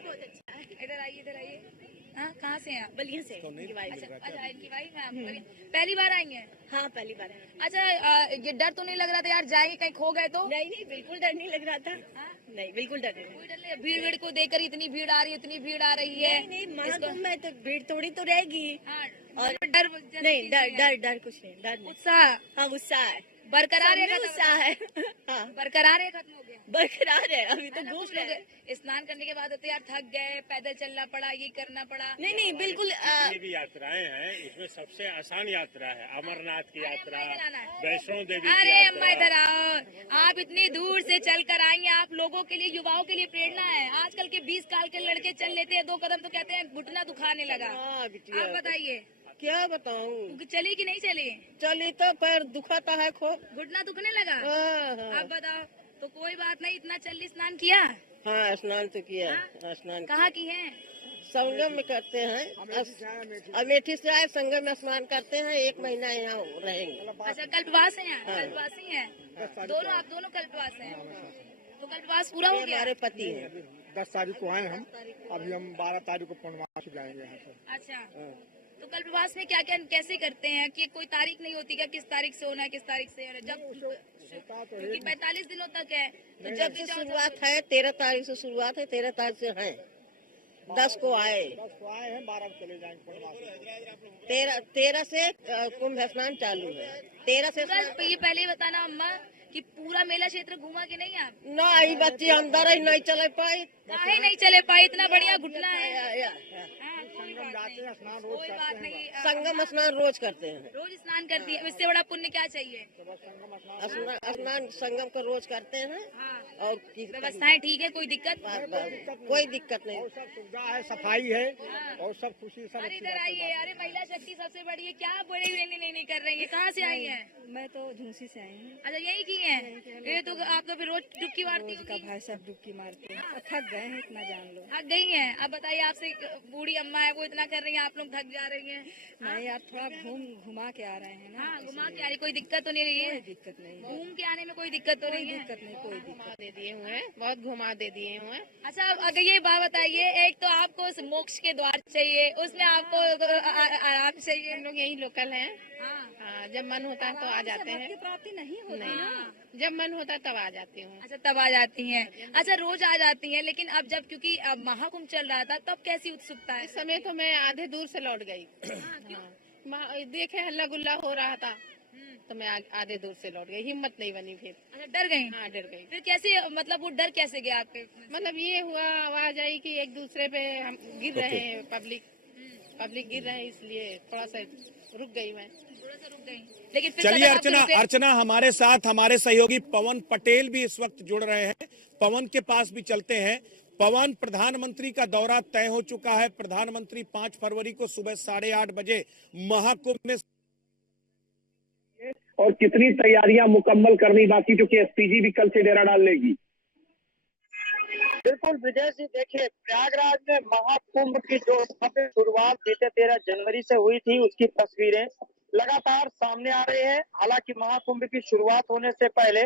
इधर आइए। कहाँ से हैं आप? बलिया से। तो अच्छा, इनकी वाइफ है आप? पहली बार आई हैं? हाँ, पहली बार है। अच्छा, ये डर तो नहीं लग रहा था यार, जाएंगे कहीं खो गए तो? नहीं, बिल्कुल डर नहीं लग रहा था। नहीं, बिल्कुल डर नहीं। भीड़ को देखकर इतनी भीड़ आ रही है, इतनी भीड़ आ रही है। नहीं, महाकुंभ में तो भीड़ थोड़ी तो रहेगी। और डर नहीं, डर कुछ नहीं, डर नहीं। उत्साह। हाँ, उत्साह है। बरकरार है, उत्साह है। हाँ, बरकरार है, खत्म हो गया? बरकरार है, अभी तो है ना, घूम कुछ रहे हैं। लोग स्नान करने के बाद होते यार थक गए, पैदल चलना पड़ा, ये करना पड़ा। नहीं बिल्कुल जितनी भी यात्राएं हैं उसमें सबसे आसान यात्रा है अमरनाथ की यात्रा, वैष्णो देवी की अरे अम्मा यात्रा। इधर आओ, आप इतनी दूर से चल कर आएंगे, आप लोगों के लिए, युवाओं के लिए प्रेरणा है। आजकल के 20 साल के लड़के चल लेते हैं 2 कदम तो कहते हैं घुटना दुखाने लगा। हाँ, बिटिया, आप बताइए, क्या बताऊं, चली कि नहीं चली? चली तो पैर दुखाता है खूब। घुटना दुखने लगा? हाँ, आप बताओ। तो कोई बात नहीं, इतना जल्दी स्नान किया? हाँ, स्नान तो किया। हाँ? स्नान कहाँ की है? संगम में करते हैं। अमेठी से आए, संगम में स्नान करते हैं, 1 महीना यहाँ रहेंगे। अच्छा, कल्पवास है यहाँ? हाँ। कल्पवासी हैं दोनों, आप दोनों कल्पवास हैं? तो कल्पवास पूरा हो गया? हमारे पति हैं। 10 तारीख को आए हम, अभी हम 12 तारीख को पूर्णमासी जाएंगे यहाँ से। अच्छा, तो कल्पवास में क्या क्या कैसे करते हैं कि कोई तारीख नहीं होती क्या, किस तारीख से होना है, किस तारीख से होना है? जब क्योंकि 45 दिनों तक है, तो जब से शुरुआत है 13 तारीख से शुरुआत है, 13 तारीख से है, 10 को आए, 12 को चले जाएंगे पूर्णमासी। 13 से कुंभ स्नान चालू है। 13 से ये पहले ही बताना अम्मा कि पूरा मेला क्षेत्र घूमा कि नहीं आप? नहीं, बच्ची अंदर ही नहीं चले पाई। काहे नहीं चले पाए? इतना बढ़िया घुटना है। हाँ, कोई संगम बात जाते नहीं, हैं, स्नान रोज कोई करते बात हैं। नहीं। संगम स्नान रोज करते हैं। रोज स्नान करती है, इससे बड़ा पुण्य क्या चाहिए? स्नान संगम को रोज करते हैं। हाँ, और व्यवस्थाएं ठीक है, कोई दिक्कत? कोई दिक्कत नहीं। सब सुविधा है, सफाई है और सब खुशी सब। अरे इधर आइए, अरे महिला शक्ति सबसे बड़ी है, क्या बड़ी नहीं कर रही है? कहाँ से आई है? मैं तो झूसी से आई हूँ। अच्छा, यही की है? ये तो आप तो फिर रोज डुबकी मारती होंगी। भाई साहब डुबकी मारते हैं, थक गए हैं, इतना जान लो। थक गई हैं? अब बताइए, आपसे बूढ़ी अम्मा है, वो इतना कर रही है, आप लोग थक जा रही हैं। नहीं यार, थोड़ा घुमा के आ रहे हैं ना। हाँ, घुमा के आ रही, कोई दिक्कत तो नहीं रही है? दिक्कत नहीं, घूम के आने में कोई दिक्कत तो नहीं है? दिक्कत नहीं, कोई दिक्कत दे दिए हुए हैं, बहुत घुमा दे दिए हुए हैं। अच्छा, अगर ये बात बताइए, एक तो आपको मोक्ष के द्वार चाहिए, उसमें आपको आराम चाहिए। हम लोग यही लोकल हैं। हाँ, जब मन होता है तो आ जाते हैं। प्राप्ति नहीं होती हाँ। जब मन होता है तब आ जाती हूँ। अच्छा, तब आ जाती हैं। अच्छा, रोज आ जाती हैं, लेकिन अब जब क्योंकि अब महाकुंभ चल रहा था, तब कैसी उत्सुकता है? इस समय तो मैं आधे दूर से लौट गई। देखे हल्ला गुल्ला हो रहा था तो मैं आधे दूर से लौट गई, हिम्मत नहीं बनी फिर। अच्छा, डर गई? हाँ, डर गई। फिर कैसे, मतलब वो डर कैसे गया आपके? मतलब ये हुआ, आवाज आई कि एक दूसरे पे हम गिर रहे हैं, पब्लिक गिर रहे हैं, इसलिए थोड़ा सा रुक गई मैं। थोड़ा सा रुक गई, लेकिन फिर चलिए सदन आपके रुके। अर्चना हमारे साथ हमारे सहयोगी पवन पटेल भी इस वक्त जुड़ रहे हैं। पवन के पास भी चलते हैं। पवन, प्रधानमंत्री का दौरा तय हो चुका है। प्रधानमंत्री 5 फरवरी को सुबह 8:30 बजे महाकुंभ में, और कितनी तैयारियां मुकम्मल करनी बाकी, जो कि एसपीजी भी कल से डेरा डाल लेगी। बिल्कुल विजय जी, देखिए प्रयागराज में महाकुंभ की जो भव्य शुरुआत बीते 13 जनवरी से हुई थी, उसकी तस्वीरें लगातार सामने आ रही है। हालांकि महाकुंभ की शुरुआत होने से पहले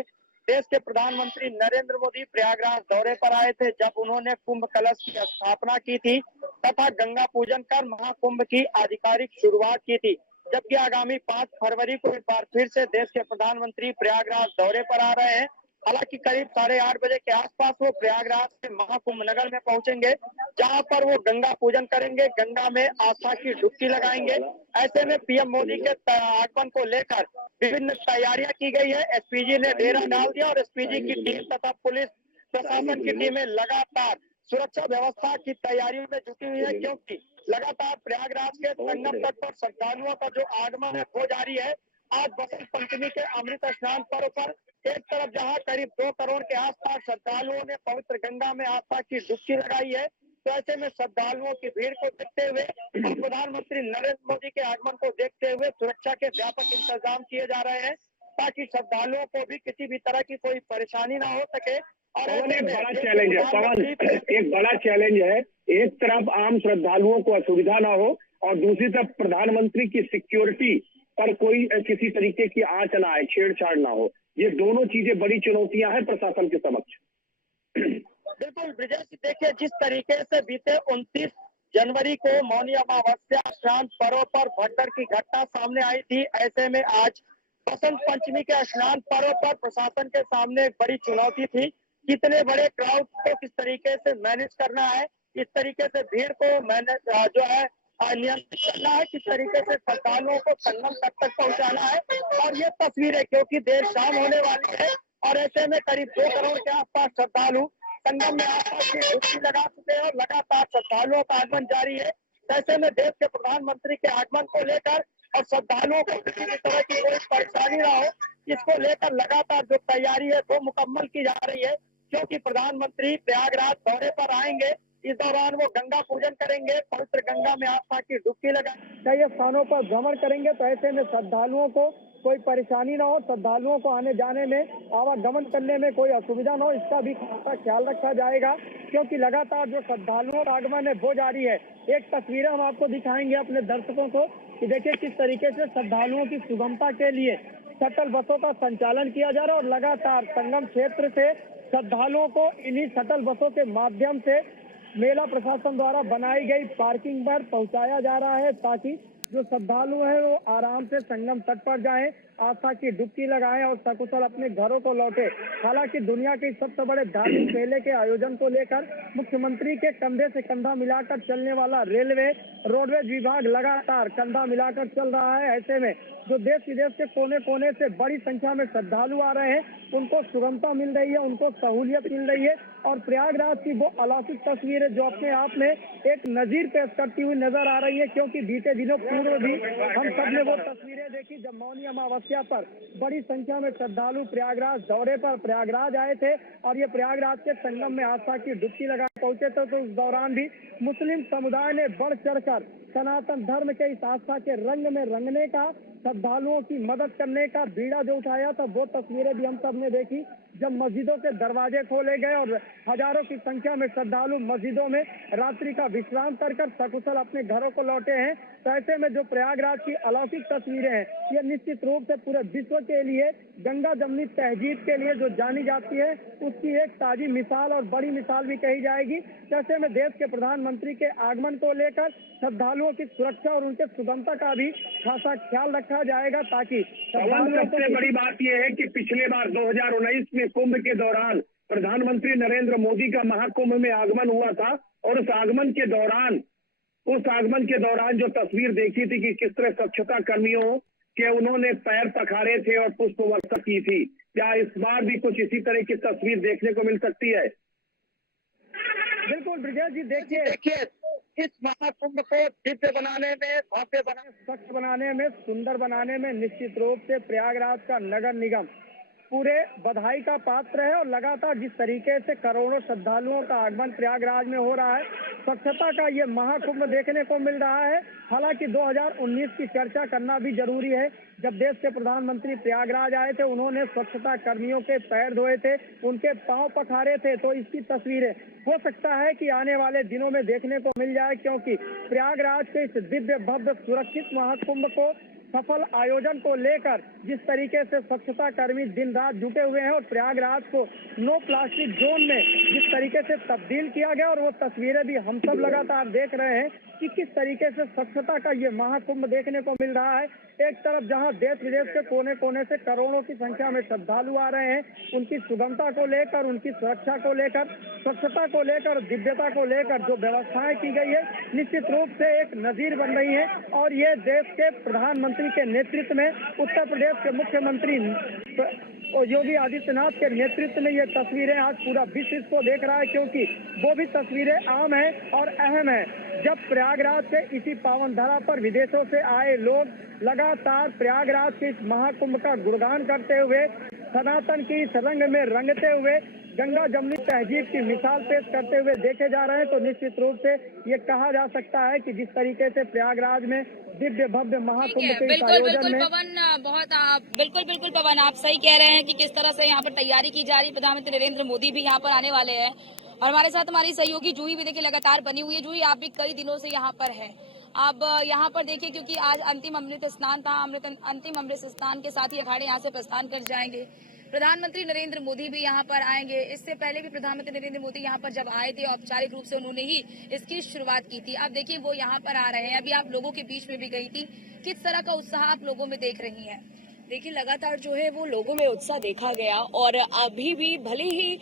देश के प्रधानमंत्री नरेंद्र मोदी प्रयागराज दौरे पर आए थे, जब उन्होंने कुंभ कलश की स्थापना की थी तथा गंगा पूजन कर महाकुंभ की आधिकारिक शुरुआत की थी। जबकि आगामी 5 फरवरी को एक बार फिर से देश के प्रधानमंत्री प्रयागराज दौरे पर आ रहे हैं। हालांकि करीब 8:30 बजे के आसपास वो प्रयागराज के महाकुंभ नगर में पहुंचेंगे, जहां पर वो गंगा पूजन करेंगे, गंगा में आस्था की डुबकी लगाएंगे। ऐसे में पीएम मोदी के आगमन को लेकर विभिन्न तैयारियां की गई है। एसपीजी ने डेरा डाल दिया और एसपीजी की टीम तथा पुलिस प्रशासन की टीमें लगातार सुरक्षा व्यवस्था की तैयारियों में जुटी हुई है, क्योंकि लगातार प्रयागराज के संगम तट पर श्रद्धालुओं का जो आगमन है वो जारी है। आज बसंत पंचमी के अमृत स्नान पर्व पर एक तरफ जहां करीब 2 करोड़ के आसपास श्रद्धालुओं ने पवित्र गंगा में आस्था की डुबकी लगाई है, तो ऐसे में श्रद्धालुओं की भीड़ को देखते हुए और प्रधानमंत्री नरेंद्र मोदी के आगमन को देखते हुए सुरक्षा के व्यापक इंतजाम किए जा रहे हैं, ताकि श्रद्धालुओं को भी किसी भी तरह की कोई परेशानी ना हो सके। और एक बड़ा चैलेंज है पवन, एक बड़ा चैलेंज है। एक तरफ आम श्रद्धालुओं को असुविधा ना हो और दूसरी तरफ प्रधानमंत्री की सिक्योरिटी पर कोई किसी तरीके की आंच ना आए, छेड़छाड़ ना हो। ये दोनों चीजें बड़ी चुनौतियां हैं प्रशासन के समक्ष। बिल्कुल विजय जी, देखिए जिस तरीके से बीते 29 जनवरी को मौनी अमावस्या स्नान पर्व पर भगदड़ की घटना सामने आई थी, ऐसे में आज बसंत पंचमी के स्नान पर्व पर प्रशासन के सामने एक बड़ी चुनौती थी। कितने बड़े क्राउड को किस तरीके से मैनेज करना है, इस तरीके से भीड़ को मैनेज जो है नियंत्रित करना है, किस तरीके से श्रद्धालुओं को संगम तक पहुंचाना है। और ये तस्वीरें, क्योंकि देर शाम होने वाली है और ऐसे में करीब 2 करोड़ के आसपास श्रद्धालु संगम में आसपास की डुबकी लगा चुके हैं। लगातार श्रद्धालुओं का आगमन जारी है। ऐसे में देश के प्रधानमंत्री के आगमन को लेकर और श्रद्धालुओं को किसी भी तरह की कोई परेशानी ना हो, इसको लेकर लगातार जो तैयारी है वो मुकम्मल की जा रही है। क्योंकि प्रधानमंत्री प्रयागराज दौरे पर आएंगे, इस दौरान वो गंगा पूजन करेंगे, पवित्र गंगा में आस्था की डुबकी लगाएंगे, कई स्थानों पर भ्रमण करेंगे। तो ऐसे में श्रद्धालुओं को कोई परेशानी ना हो, श्रद्धालुओं को आने जाने में, आवागमन करने में कोई असुविधा ना हो, इसका भी खासा ख्याल रखा जाएगा। क्योंकि लगातार जो श्रद्धालुओं का आगमन है वो जारी है। एक तस्वीरें हम आपको दिखाएंगे अपने दर्शकों को कि देखिए किस तरीके से श्रद्धालुओं की सुगमता के लिए शटल बसों का संचालन किया जा रहा है और लगातार संगम क्षेत्र से श्रद्धालुओं को इन्हीं शटल बसों के माध्यम से मेला प्रशासन द्वारा बनाई गई पार्किंग पर पहुंचाया जा रहा है, ताकि जो श्रद्धालु है वो आराम से संगम तट पर जाएं, आस्था की डुबकी लगाएं और सकुशल अपने घरों को लौटे। हालांकि दुनिया के सबसे बड़े धार्मिक मेले के आयोजन को लेकर मुख्यमंत्री के कंधे से कंधा मिलाकर चलने वाला रेलवे रोडवेज विभाग लगातार कंधा मिलाकर चल रहा है। ऐसे में जो देश विदेश के कोने कोने से बड़ी संख्या में श्रद्धालु आ रहे हैं, उनको सुगमता मिल रही है, उनको सहूलियत मिल रही है और प्रयागराज की वो अलौकिक तस्वीरें जो अपने आप में एक नजीर पेश करती हुई नजर आ रही है। क्योंकि बीते दिनों पूर्व भी हम सब ने वो तस्वीरें देखी जब मौनी अमावस्या पर बड़ी संख्या में श्रद्धालु प्रयागराज दौरे पर प्रयागराज आए थे और ये प्रयागराज के संगम में आस्था की डुबकी लगा पहुंचे थे। तो इस दौरान भी मुस्लिम समुदाय ने बढ़ चढ़कर सनातन धर्म के इस आस्था के रंग में रंगने का, श्रद्धालुओं की मदद करने का बीड़ा जो उठाया था, वो तस्वीरें भी हम सब ने देखी जब मस्जिदों के दरवाजे खोले गए और हजारों की संख्या में श्रद्धालु मस्जिदों में रात्रि का विश्राम कर सकुशल अपने घरों को लौटे हैं। तो ऐसे में जो प्रयागराज की अलौकिक तस्वीरें हैं, ये निश्चित रूप से पूरे विश्व के लिए गंगा जमनी तहजीब के लिए जो जानी जाती है, उसकी एक ताजी मिसाल और बड़ी मिसाल भी कही जाएगी। ऐसे में देश के प्रधानमंत्री के आगमन को लेकर श्रद्धालुओं की सुरक्षा और उनके सुगमता का भी खासा ख्याल रखा जाएगा, ताकि सबसे बड़ी बात यह है कि पिछले बार 2019 में कुंभ के दौरान प्रधानमंत्री नरेंद्र मोदी का महाकुंभ में आगमन हुआ था और उस आगमन के दौरान जो तस्वीर देखी थी कि किस तरह स्वच्छता कर्मियों के उन्होंने पैर पखारे थे और पुष्प वर्षा की थी, क्या इस बार भी कुछ इसी तरह की तस्वीर देखने को मिल सकती है? बिल्कुल ब्रिजेश जी, देखिए इस महाकुंभ को दिव्य बनाने में, भव्य बनाने, स्वच्छ बनाने में, सुंदर बनाने में निश्चित रूप से प्रयागराज का नगर निगम पूरे बधाई का पात्र है। और लगातार जिस तरीके से करोड़ों श्रद्धालुओं का आगमन प्रयागराज में हो रहा है, स्वच्छता का ये महाकुंभ देखने को मिल रहा है। हालांकि 2019 की चर्चा करना भी जरूरी है। जब देश के प्रधानमंत्री प्रयागराज आए थे, उन्होंने स्वच्छता कर्मियों के पैर धोए थे, उनके पांव पखारे थे। तो इसकी तस्वीरें हो सकता है कि आने वाले दिनों में देखने को मिल जाए, क्योंकि प्रयागराज के इस दिव्य भव्य सुरक्षित महाकुंभ को सफल आयोजन को लेकर जिस तरीके से स्वच्छता कर्मी दिन रात जुटे हुए हैं और प्रयागराज को नो प्लास्टिक जोन में जिस तरीके से तब्दील किया गया, और वो तस्वीरें भी हम सब लगातार देख रहे हैं कि किस तरीके से स्वच्छता का ये महाकुंभ देखने को मिल रहा है। एक तरफ जहां देश विदेश के कोने कोने से करोड़ों की संख्या में श्रद्धालु आ रहे हैं, उनकी सुगमता को लेकर, उनकी सुरक्षा को लेकर, स्वच्छता को लेकर, दिव्यता को लेकर जो व्यवस्थाएं की गई है, निश्चित रूप से एक नजीर बन रही है। और ये देश के प्रधानमंत्री के नेतृत्व में, उत्तर प्रदेश के मुख्यमंत्री योगी आदित्यनाथ के नेतृत्व में ये तस्वीरें आज पूरा विश्व इसको देख रहा है, क्योंकि वो भी तस्वीरें आम है और अहम है। जब प्रयागराज से इसी पावन धरा पर विदेशों से आए लोग लगातार प्रयागराज के इस महाकुंभ का गुणगान करते हुए, सनातन की इस रंग में रंगते हुए, गंगा जमनी तहजीब की मिसाल पेश करते हुए देखे जा रहे हैं, तो निश्चित रूप से ये कहा जा सकता है कि जिस तरीके से प्रयागराज में दिव्य भव्य महाकुंभ के इस आयोजन में बिल्कुल पवन, आप सही कह रहे हैं कि किस तरह से यहाँ पर तैयारी की जा रही है। प्रधानमंत्री नरेंद्र मोदी भी यहाँ पर आने वाले हैं और हमारे साथ हमारी सहयोगी जूही भी देखिए लगातार बनी हुई है। जूही, आप भी कई दिनों से यहाँ पर है। अब यहाँ पर देखिए, क्योंकि आज अंतिम अमृत स्नान था, अंतिम अमृत स्नान के साथ ही अखाड़े यहाँ से प्रस्थान कर जाएंगे। प्रधानमंत्री नरेंद्र मोदी भी यहाँ पर आएंगे। इससे पहले भी प्रधानमंत्री नरेंद्र मोदी यहाँ पर जब आए थे, औपचारिक रूप से उन्होंने ही इसकी शुरुआत की थी। अब देखिए वो यहाँ पर आ रहे हैं। अभी आप लोगों के बीच में भी गई थी, किस तरह का उत्साह आप लोगों में देख रही हैं? देखिए लगातार जो है वो लोगों में उत्साह देखा गया और अभी भी भले ही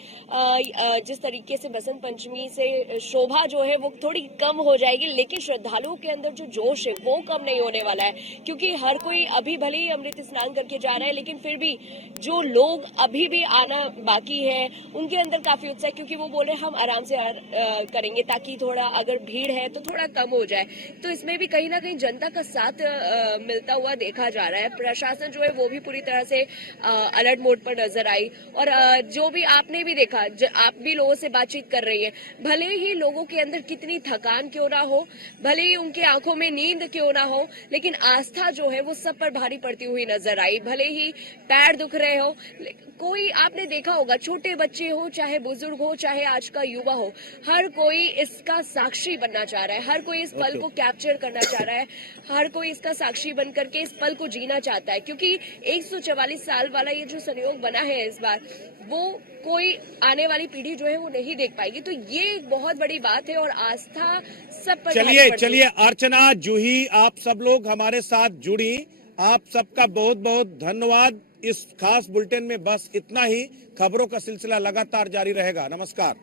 जिस तरीके से बसंत पंचमी से शोभा जो है वो थोड़ी कम हो जाएगी, लेकिन श्रद्धालुओं के अंदर जो जोश है वो कम नहीं होने वाला है, क्योंकि हर कोई अभी भले ही अमृत स्नान करके जा रहा है, लेकिन फिर भी जो लोग अभी भी आना बाकी है उनके अंदर काफी उत्साह है, क्योंकि वो बोल रहे हैं हम आराम से करेंगे ताकि थोड़ा अगर भीड़ है तो थोड़ा कम हो जाए। तो इसमें भी कहीं ना कहीं जनता का साथ मिलता हुआ देखा जा रहा है। प्रशासन जो है वो भी पूरी तरह से अलर्ट मोड पर नजर आई और जो भी आपने भी देखा, आप भी लोगों से बातचीत कर रही है, भले ही लोगों के अंदर कितनी थकान क्यों ना हो, भले ही उनके आंखों में नींद क्यों ना हो, लेकिन आस्था जो है वो सब पर भारी पड़ती हुई नजर आई। भले ही पैर दुख रहे हो, कोई आपने देखा होगा, छोटे बच्चे हो चाहे बुजुर्ग हो चाहे आज का युवा हो, हर कोई इसका साक्षी बनना चाह रहा है, हर कोई इस पल को कैप्चर करना चाह रहा है, हर कोई इसका साक्षी बन करके इस पल को जीना चाहता है, क्योंकि 144 साल वाला ये जो संयोग बना है इस बार, वो कोई आने वाली पीढ़ी जो है वो नहीं देख पाएगी। तो ये एक बहुत बड़ी बात है और आस्था सब पर। चलिए अर्चना, जूही, आप सब लोग हमारे साथ जुड़ी, आप सबका बहुत बहुत धन्यवाद। इस खास बुलेटिन में बस इतना ही। खबरों का सिलसिला लगातार जारी रहेगा। नमस्कार।